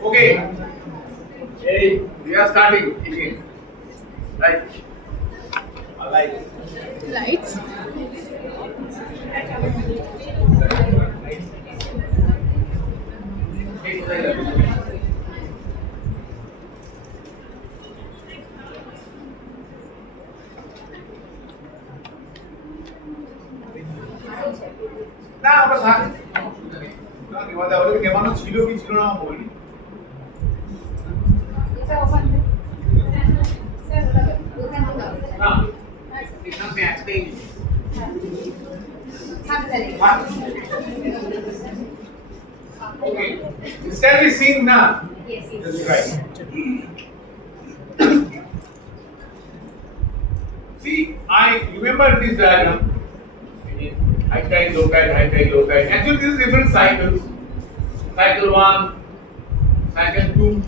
Okay. Hey, we are starting again. Right. Alright. Lights. না আমরা থাক কেমন ছিল কি ছিল না বলি না এখানে একটাই Okay. This can be seen now. Yes, yes. That's right. See, I remember this diagram. High tide, low tide, high tide, low tide. Actually, these are different cycles. Cycle 1, cycle 2,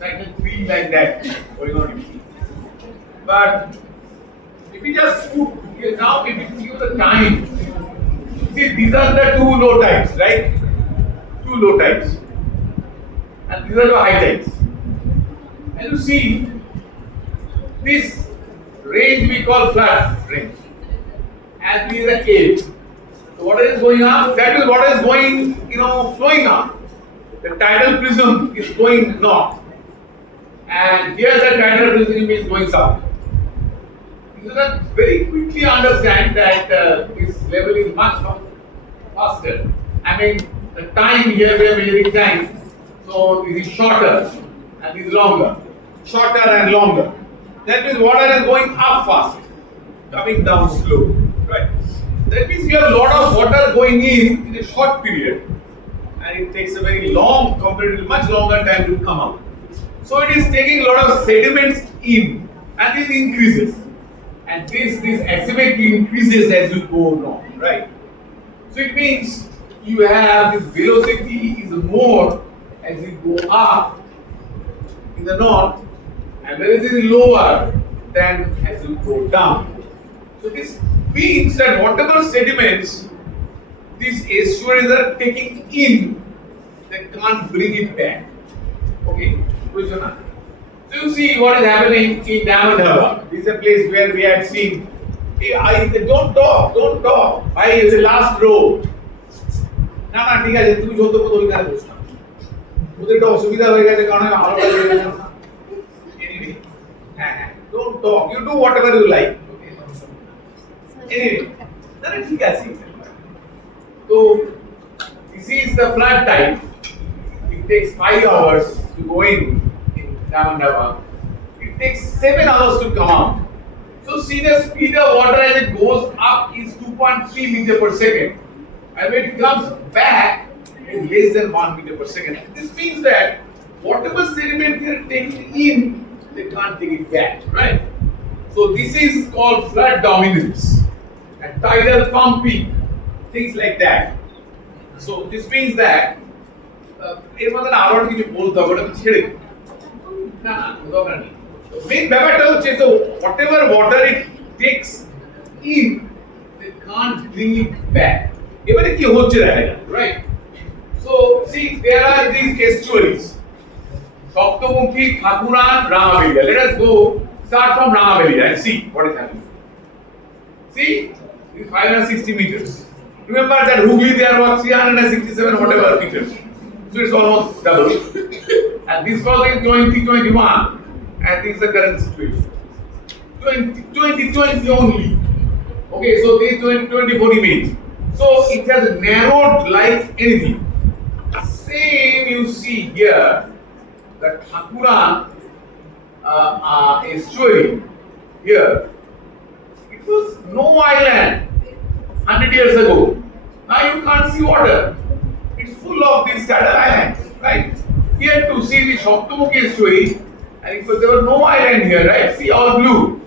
cycle 3, like that. Going on. But if we just put now, if we give the time, see, these are the two low tides, right? Two low tides, and these are the high tides. And you see, this range we call flood range, and this is a cave. So what is going on? That is what is going, flowing on. The tidal prism is going north, and here the tidal prism is going south. You can very quickly understand that this level is much faster. I mean, the time here we are measuring time, so this is shorter and this is longer. Shorter and longer. That means water is going up fast, coming down slow. Right. That means we have a lot of water going in a short period, and it takes a very long, comparatively much longer time to come out. So it is taking a lot of sediments in, and this increases. And this asymmetry increases as you go along, right? So it means you have this velocity is more as you go up in the north, and velocity is lower than as you go down. So this means that whatever sediments these estuaries are taking in, they can't bring it back. Okay, question answer. So you see what is happening in Bandopadhyay. This is a place where we had seen. Don't talk. I is the last row. না ঠিক আছে তুমি যত কত ওই কাছে বসো ওদের একটা অসুবিধা হয়ে গেছে কারণ আমি ভালো করে জানি না এনিওয়ে হ্যাঁ don't talk you do what ever you like anyway তাহলে ঠিক আছে তো this is the flood time. It takes 5 hours to go in Bandopadhyay. It takes 7 hours to come out. So see the speed of water as it goes up is 2.3 meter per second. And when it comes back, it is less than 1 meter per second. This means that whatever sediment they are taking in, they can't take it back, right? So this is called flood dominance and tidal pumping, things like that. So this means that এর মধ্যে আরো কিছু বলতে হবে ওটা ছেড়ে না দরকার নেই মেইন ব্যাপারটা হচ্ছে তো whatever water it takes in, they can't bring it back. এবারে কি হচ্ছে দেখা যায় right so see there are this estuaries Saptamukhi Thakuran Ramabelia let us go start from Ramabelia and see what is happening. See, this 560 meters. Remember that Hooghly there was 367 whatever meters. So it's almost double. And this was in 2021, and this is the current situation. 2020 only. Okay, so this 2040 means. So it has narrowed like anything. Same you see here, the Thakuran estuary here. It was no island 100 years ago. Now you can't see water. It's full of these tidal islands, right? Here to see the Shoktamukhi estuary, and because there was no island here, right? See, all blue.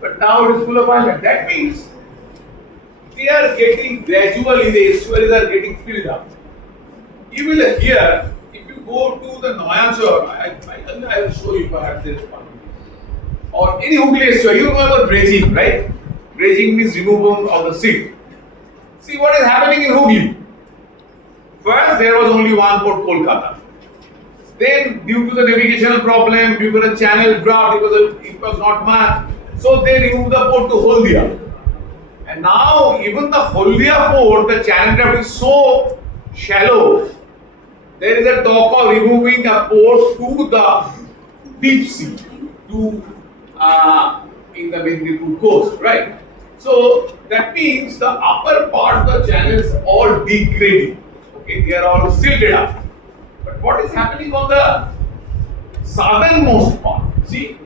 But now it is full of islands. That means they are getting gradually, the estuaries are getting filled up. Even here, if you go to the Noyanshore, I will show you perhaps this one. Or any Hooghly estuary, you know about dredging, right? Dredging means removal of the silt. See what is happening in Hooghly. First, there was only one port, Kolkata. Then, due to the navigational problem, due to the channel draft, it was not much. So they removed the port to Haldia. And now, even the Haldia port, the channel draft is so shallow. There is a talk of removing a port to the deep sea, to in the Medinipur coast, right? So that means the upper part of the channel is all degrading. Okay, they are all silted up. But what is happening on the southernmost part? See,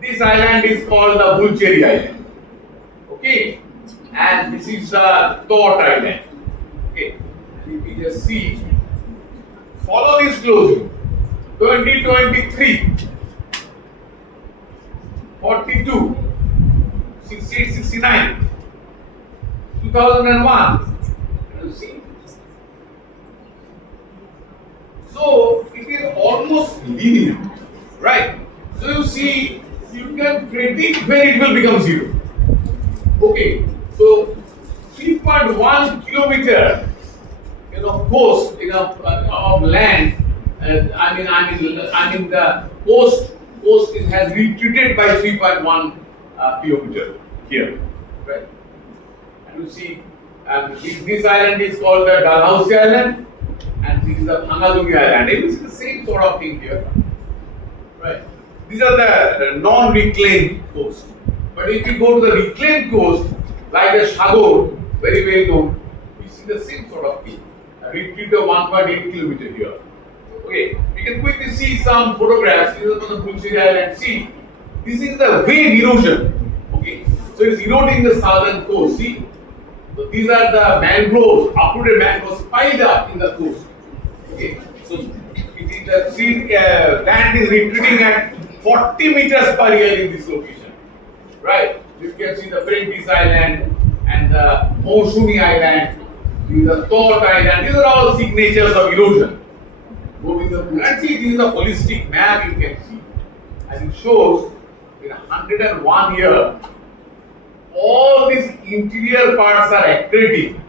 this island is called the Bulcheri Island. Okay, and this is the Thought Island. Okay, if we just see, follow this closely. 2023, 42, 68, 69, 2001. You see? So it is almost linear, right? So you see, you can predict when it will become zero. Okay, so 3.1 kilometer, coast, of land. I mean the coast has retreated by 3.1 kilometer here, right? And you see, this island is called the Dalhousie Island, and this is the Bhangadungi Island. You see the same sort of thing here, right? These are the non-reclaimed coast. But if you go to the reclaimed coast, like the Shagor, very well known, you see the same sort of thing. A retreat of 1.8 kilometer here. Okay, we can quickly see some photographs. These are from the Bulcheri Island. See, this is the wave erosion. Okay, so it's eroding the southern coast. See, so these are the mangroves, uprooted mangroves piled up in the coast. Okay, so it is the land is retreating at 40 meters per year in this location. Right? You can see the Prentice Island and the Moshumi Island. These are Thought Island. These are all signatures of erosion. And see, this is a holistic map you can see. And it shows in 101 year, all these interior parts are accreting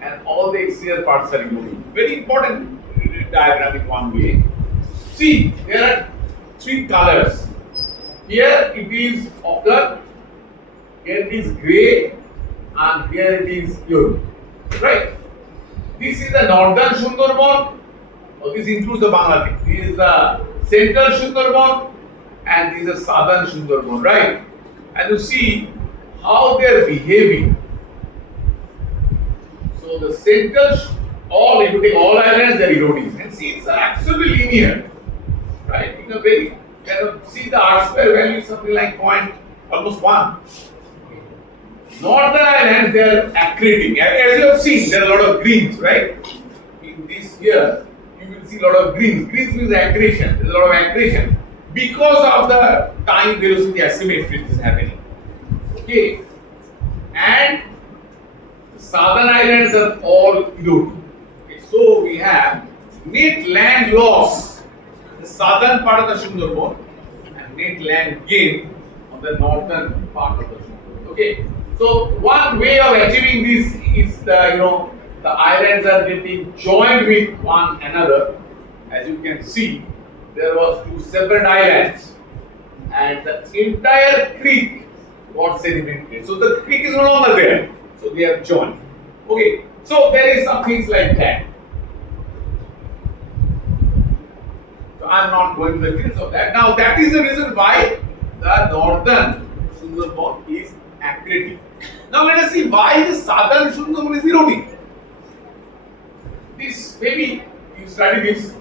and all the exterior parts are removing. Very important diagram in one way. See, there are three colors. Here it is ochre, here it is grey, and here it is yellow. Right? This is the northern Sundarban. This includes the Bangladesh. This is the central Sundarban, and this is the southern Sundarban, right? And you see how they are behaving. So the central, if you take all islands, they are eroding. And see, it's absolutely linear, right? See the R square value is something like almost 1. Northern islands, they are accreting. As you have seen, there are a lot of greens, right? In this here, you will see a lot of greens. Greens means accretion. There is a lot of accretion because of the time velocity asymmetry which is happening. Okay, and the southern islands are all eroding. Okay, so we have net land loss the southern part of the Sundarban and net land gain on the northern part of the Sundarban. Okay, so one way of achieving this is the islands are getting joined with one another. As you can see, there was 2 separate islands, and the entire creek got sedimented. So the creek is no longer there. So they have joined. Okay, so there is some things like that. So I am not going to the details of that. Now that is the reason why the northern Sundarban is accreting. Now let us see why the southern Sundarban is eroding. this maybe you study this.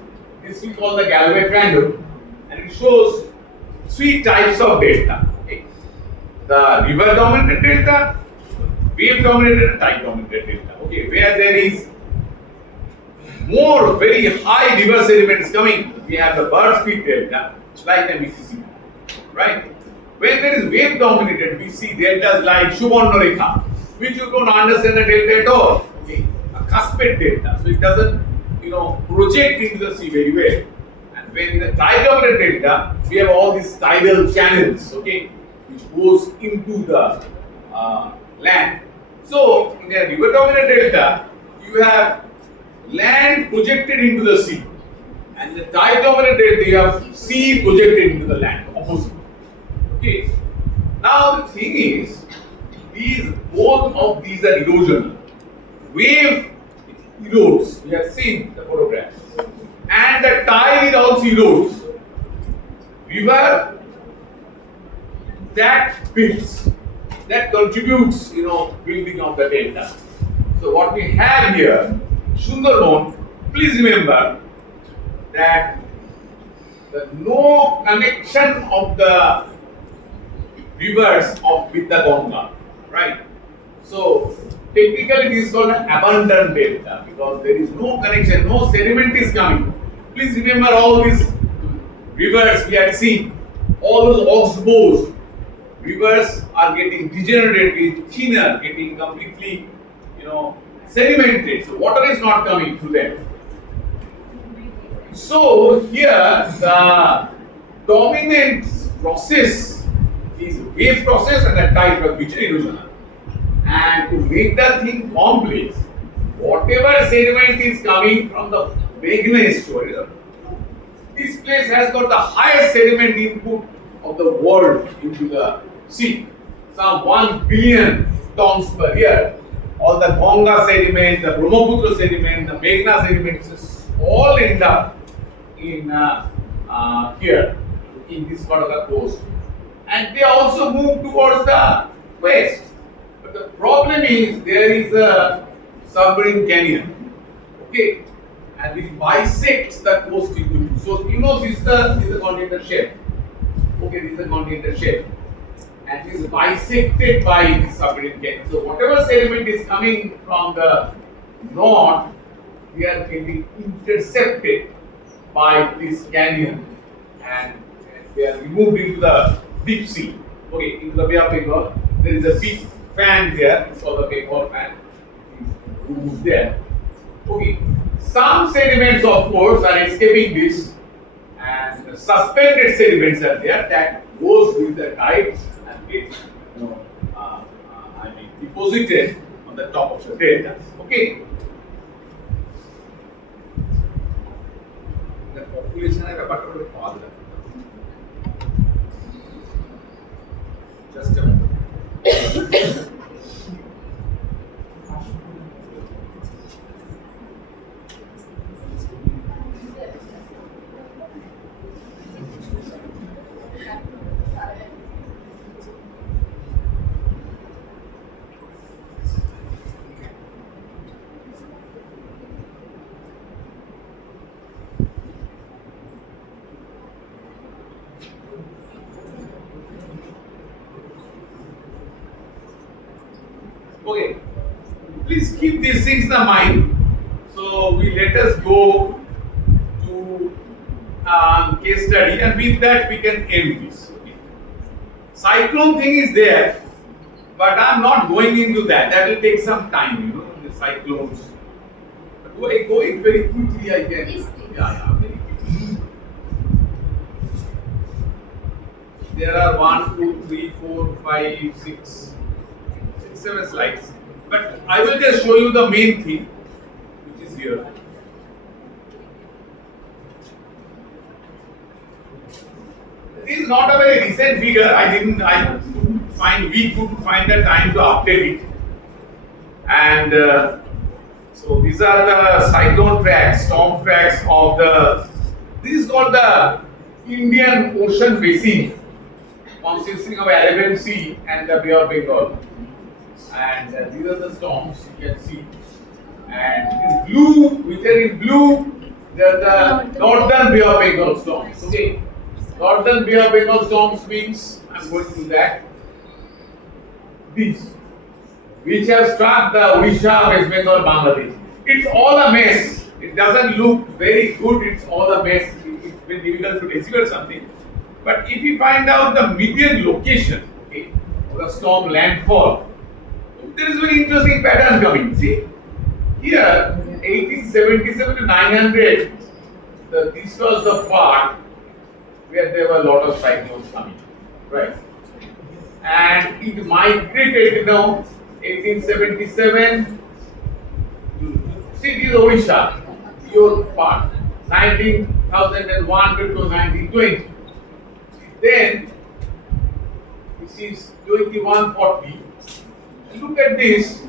This we call the Galloway triangle, and it shows three types of delta. Okay. The river dominated delta, wave dominated, and tide dominated delta. Okay, where there is more very high river sediments coming, we have the bird feed delta, like the Mississippi, right? When there is wave dominated, we see deltas like Subarnarekha, which you don't understand the delta at all. Okay, a cusped delta, so it doesn't, project into the sea very well. And when the tide dominated delta, we have all these tidal channels, okay, which goes into the land. So in a river dominated delta, you have land projected into the sea, and the tide dominated delta, you have sea projected into the land, opposite. Okay. Now the thing is, both of these are erosional. Wave erodes. We have seen the photograph, and the tide also erodes. River that builds, that contributes, building of the delta. So what we have here, Sundarban. Please remember that no connection of the rivers with the Ganga, right? So technically this is called an abundant delta because there is no connection, no sediment is coming. Please remember all these rivers we had seen, all those oxbows, rivers are getting degenerated, thinner, getting completely, sedimented. So water is not coming through them. So here the dominant process is wave process and the tide process, which is erosional. And to make the thing complex, whatever sediment is coming from the Meghna estuary, this place has got the highest sediment input of the world into the sea. Some 1 billion tons per year. All the Ganga sediment, the Brahmaputra sediment, the Meghna sediments all end up in here, in this part of the coast. And they also move towards the west. But the problem is there is a submarine canyon, okay, and which bisects the coast into two. So this is the continental shelf. Okay, this is the continental shelf, and it is bisected by the submarine canyon. So whatever sediment is coming from the north, they are getting intercepted by this canyon, and they are removed into the deep sea. Okay, into the Bay of Bengal. There is a big fan there. It's called the Bengal fan. It moves there. Okay. Some sediments, of course, are escaping this, and suspended sediments are there that goes with the tide and gets, deposited on the top of the delta. Okay. The population is about to fall. Just a moment. Okay, please keep these things in mind. So let us go to case study, and with that we can end this. Okay. Cyclone thing is there, but I am not going into that. That will take some time, the cyclones. But going very quickly, I can. Please. Yeah, very quickly. There are 1, 2, 3, 4, 5, 6. 7 slides, but I will just show you the main thing, which is here. This is not a very recent figure. We couldn't find the time to update it. And so these are the cyclone tracks, storm tracks of the. This is called the Indian Ocean Basin, consisting of Arabian Sea and the Bay of Bengal. And these are the storms you can see, And this blue, which are in blue, they are the northern Bay of Bengal storms. Okay, northern Bay of Bengal storms means I'm going to that. These, which have struck the Odisha, West Bengal, Bangladesh. It's all a mess. It doesn't look very good. It's all a mess. It's been difficult to decipher something. But if you find out the median location, okay, of the storm landfall, there is a very interesting pattern coming. See, here 1877 to 900, this was the part where there were a lot of cyclones coming, right? And it migrated, 1877. See, this is Odisha, your part, 19,001 to 1920. Then this is 2140. Look at this,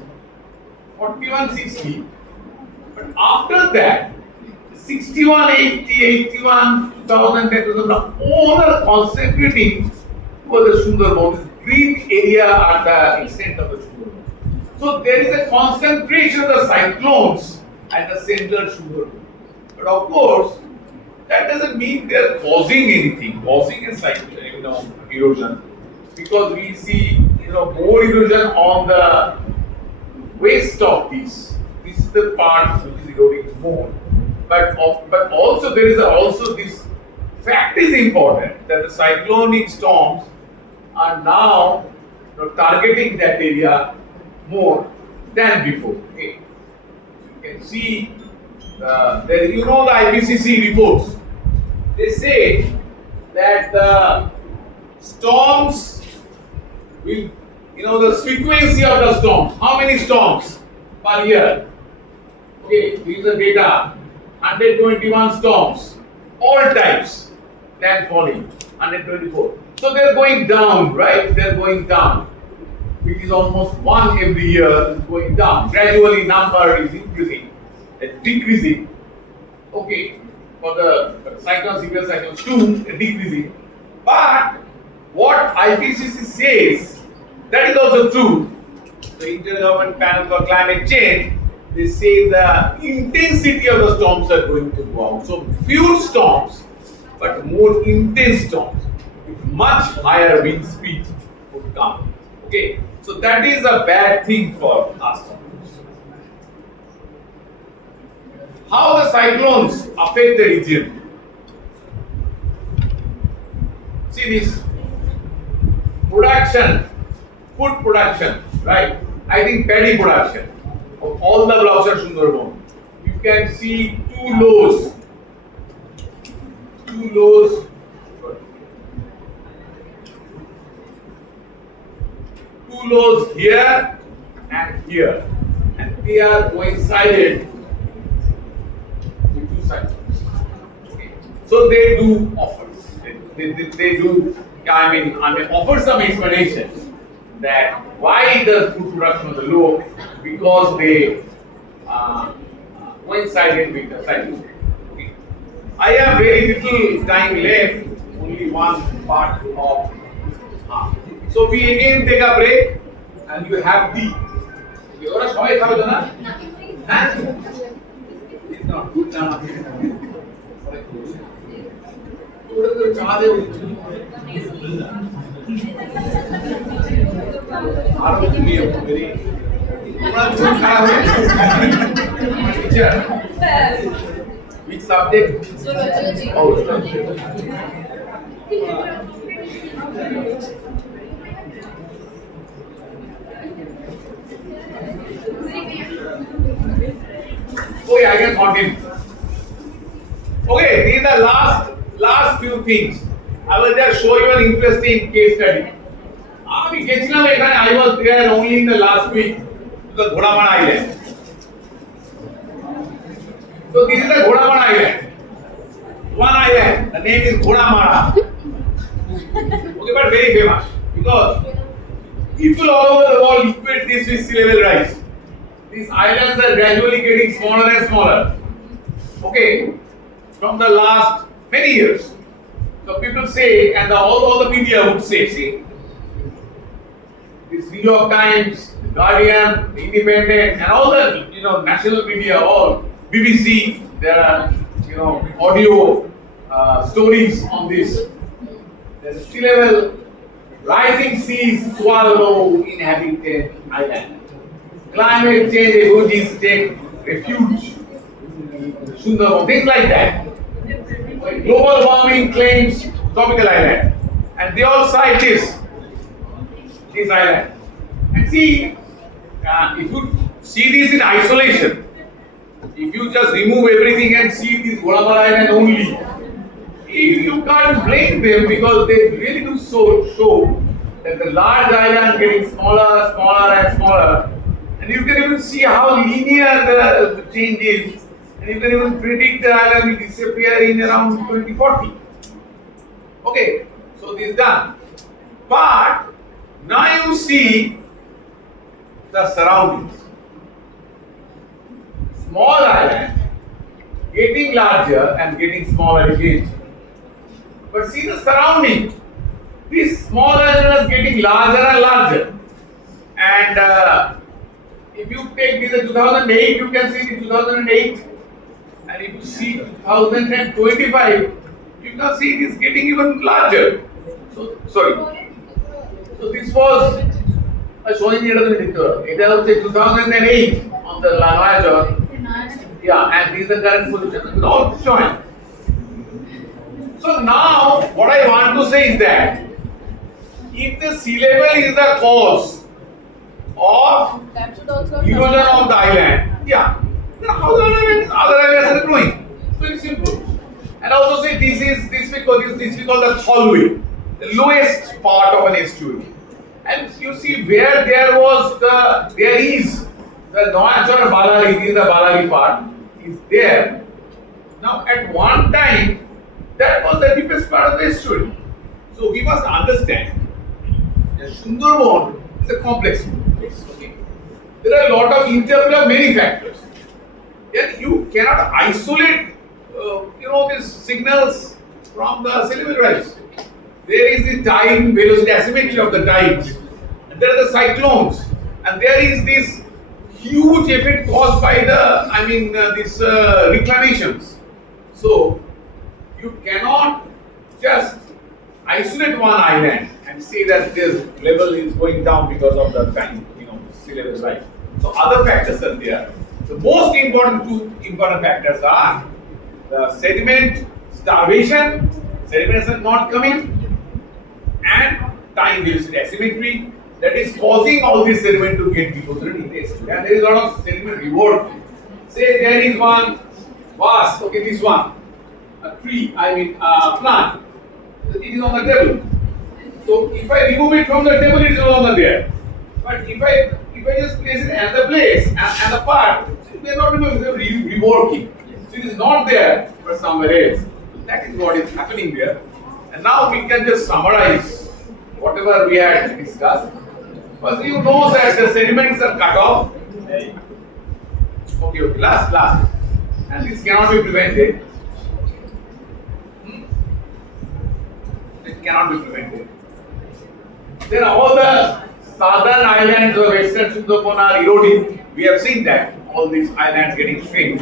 4160. But after that, 61, 80, 81, 2000, that was all are concentrating over the Sundarban, this green area at the extent of the Sundarban. So there is a concentration of the cyclones at the central Sundarban. But of course, that doesn't mean they are causing anything, causing a cyclone, erosion, because we see more erosion on the west of this. This is the part which is eroding more. But also there is also this fact is important that the cyclonic storms are now targeting that area more than before. Okay. You can see the IPCC reports. They say that the storms will, the frequency of the storms. How many storms per year? Okay, these are data. 121 storms, all types, landfalling. 124. So they're going down, right? They're going down. It is almost one every year is going down. Gradually, number is increasing, decreasing. Okay, for the cyclones, severe cyclones, too, decreasing. But what IPCC says, that is also true. The Intergovernmental Panel for Climate Change, they say the intensity of the storms are going to go up. So fewer storms, but more intense storms with much higher wind speed would come. Okay, so that is a bad thing for us. How the cyclones affect the region? See this production, food production, right? I think paddy production of all the blocks of Sundarban. You can see two lows here and here, and they are coincided with two cyclones. Okay. So they do offer. They do. I mean, offer some explanation that why the food production was low, because they coincided with the cyclone. Okay. I have very little time left, only one part of. So we again take a break, and you have tea. You're a shy খাবে না? হ্যাঁ? It's not good now. ওটা তো চা দেব। আর তুমি very তোমরা চোখ খারাপ হয়ে teacher. Which subject? Zoology. Oh, zoology. Okay, I can continue. Okay, these are last few things. I will just show you an interesting case study. I was there only in the last week to the Ghodamara Island. So this is the Ghodamara Island. One island, the name is Ghodamara. Okay, but very famous because people all over the world equate this with sea level rise. These islands are gradually getting smaller and smaller. Okay, from the last many years. So people say, and all the media would say, see, this New York Times, Guardian, Independent, and all the national media, all BBC. There are audio stories on this. There's sea level, rising seas swallow inhabited island. Climate change refugees take refuge. Sunanda, things like that. Global warming claims tropical island, and they all cite this island. And see, if you see this in isolation, if you just remove everything and see this Golaba island only, you can't blame them because they really do show that the large island getting smaller, smaller, and smaller, and you can even see how linear the change is, and you can even predict the island will disappear in around 2040. Okay, so this is done. But now you see the surroundings. Small island getting larger and getting smaller again. But see the surrounding. This small island is getting larger and larger. And if you take this in 2008, you can see in 2008. And if you see 2025, you can see it is getting even larger. So, sorry. So this was showing it was 2008 on the Voyager. Yeah, and these are the current position. Not showing. So now, what I want to say is that if the sea level is the cause of That should also have erosion of the island, yeah, then how the other islands are growing? Very simple. And also say this we call the hallway, the lowest part of an estuary. And you see where there is the Noach or Balari, this is the Balari part, is there. Now at one time, that was the deepest part of the estuary. So we must understand that Sundarban is a complex place. Okay. There are a lot of interplay of many factors. Yet you cannot isolate these signals from the sea level rise. There is the tide velocity asymmetry of the tides, and there are the cyclones, and there is this huge effect caused by these reclamations. So you cannot just isolate one island and say that this level is going down because of the sea level rise. So other factors are there. The most important factors are the sediment starvation, sedimentation not coming, and time velocity asymmetry that is causing all this sediment to get deposited in the estuary. And there is a lot of sediment reward. Say there is one vase, okay, this one, a tree, a plant, it is on the table. So if I remove it from the table, it is no longer there. But if I just place it at the place and the part, we are not removing, we are reworking. So it is not there, but somewhere else. So that is what is happening there. And now we can just summarize whatever we had discussed. First, you know that the sediments are cut off. Okay, last. And this cannot be prevented. It cannot be prevented. Then all the southern islands of western Sundarban are eroding. We have seen that. All these islands getting shrink.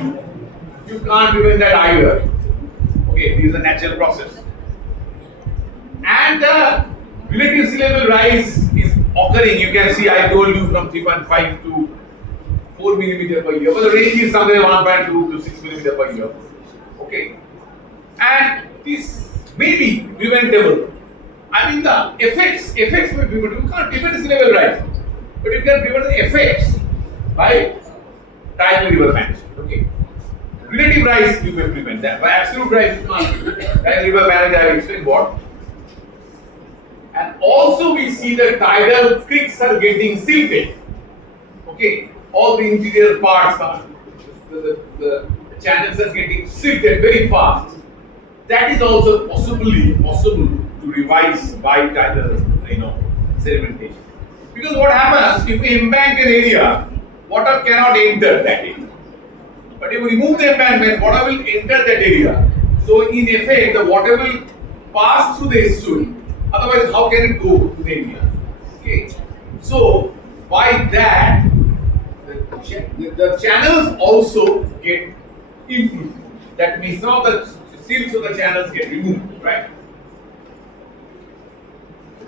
You can't prevent that either. Okay, this is a natural process. And the relative sea level rise is occurring. You can see I told you from 3.5 to 4 millimeter per year. But the range is somewhere 1.2 to 6 millimeter per year. Okay. And this may be preventable. The effects may be preventable. You can't prevent the sea level rise. But you can prevent the effects by tidal river management. Okay. Relative rise you may prevent that. By absolute rise you can't prevent. Tidal river management I will explain what. And also we see the tidal creeks are getting silted. Okay, all the interior parts are, the channels are getting silted very fast. That is also possible to revise by tidal, sedimentation. Because what happens if we embank an area, water cannot enter that area. But if we remove the embankment, water will enter that area. So in effect, the water will pass through the estuary. Otherwise, how can it go to the area? Okay. So by that, the channels also get improved. That means now the seals of the channels get removed, right?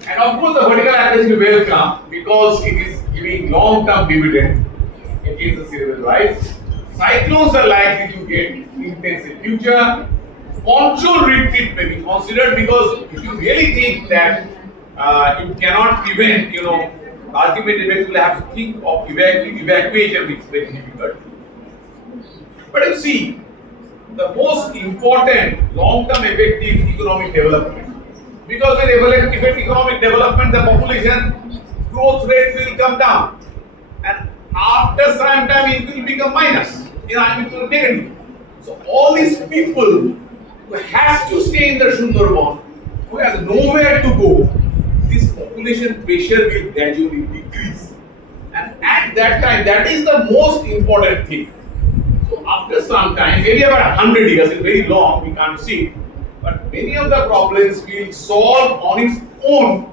And of course, the vertical accuracy will come because it is giving long-term dividend against the sea level rise. Cyclones are likely to get intense in future. Control retreat may be considered because if you really think that you cannot prevent, ultimate effects, will have to think of evacuation, which is very difficult. But you see, the most important long-term effective economic development. Because when effective economic development, the population growth rate will come down, and after some time it will become minus. It will be negative. So all these people who has to stay in the Sundarban, who has nowhere to go, this population pressure will gradually decrease. And at that time, that is the most important thing. So after some time, maybe about 100 years, it's very long, we can't see, but many of the problems will solve on its own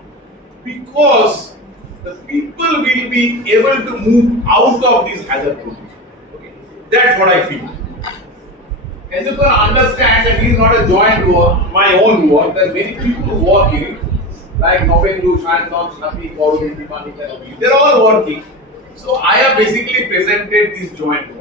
because the people will be able to move out of this hazard position. Okay. That's what I feel. As you can understand that it is not a joint work, my own work, there are many people working, like Novendu, Shannon, Snapi, Korun, Dipani, they're all working. So I have basically presented this joint work.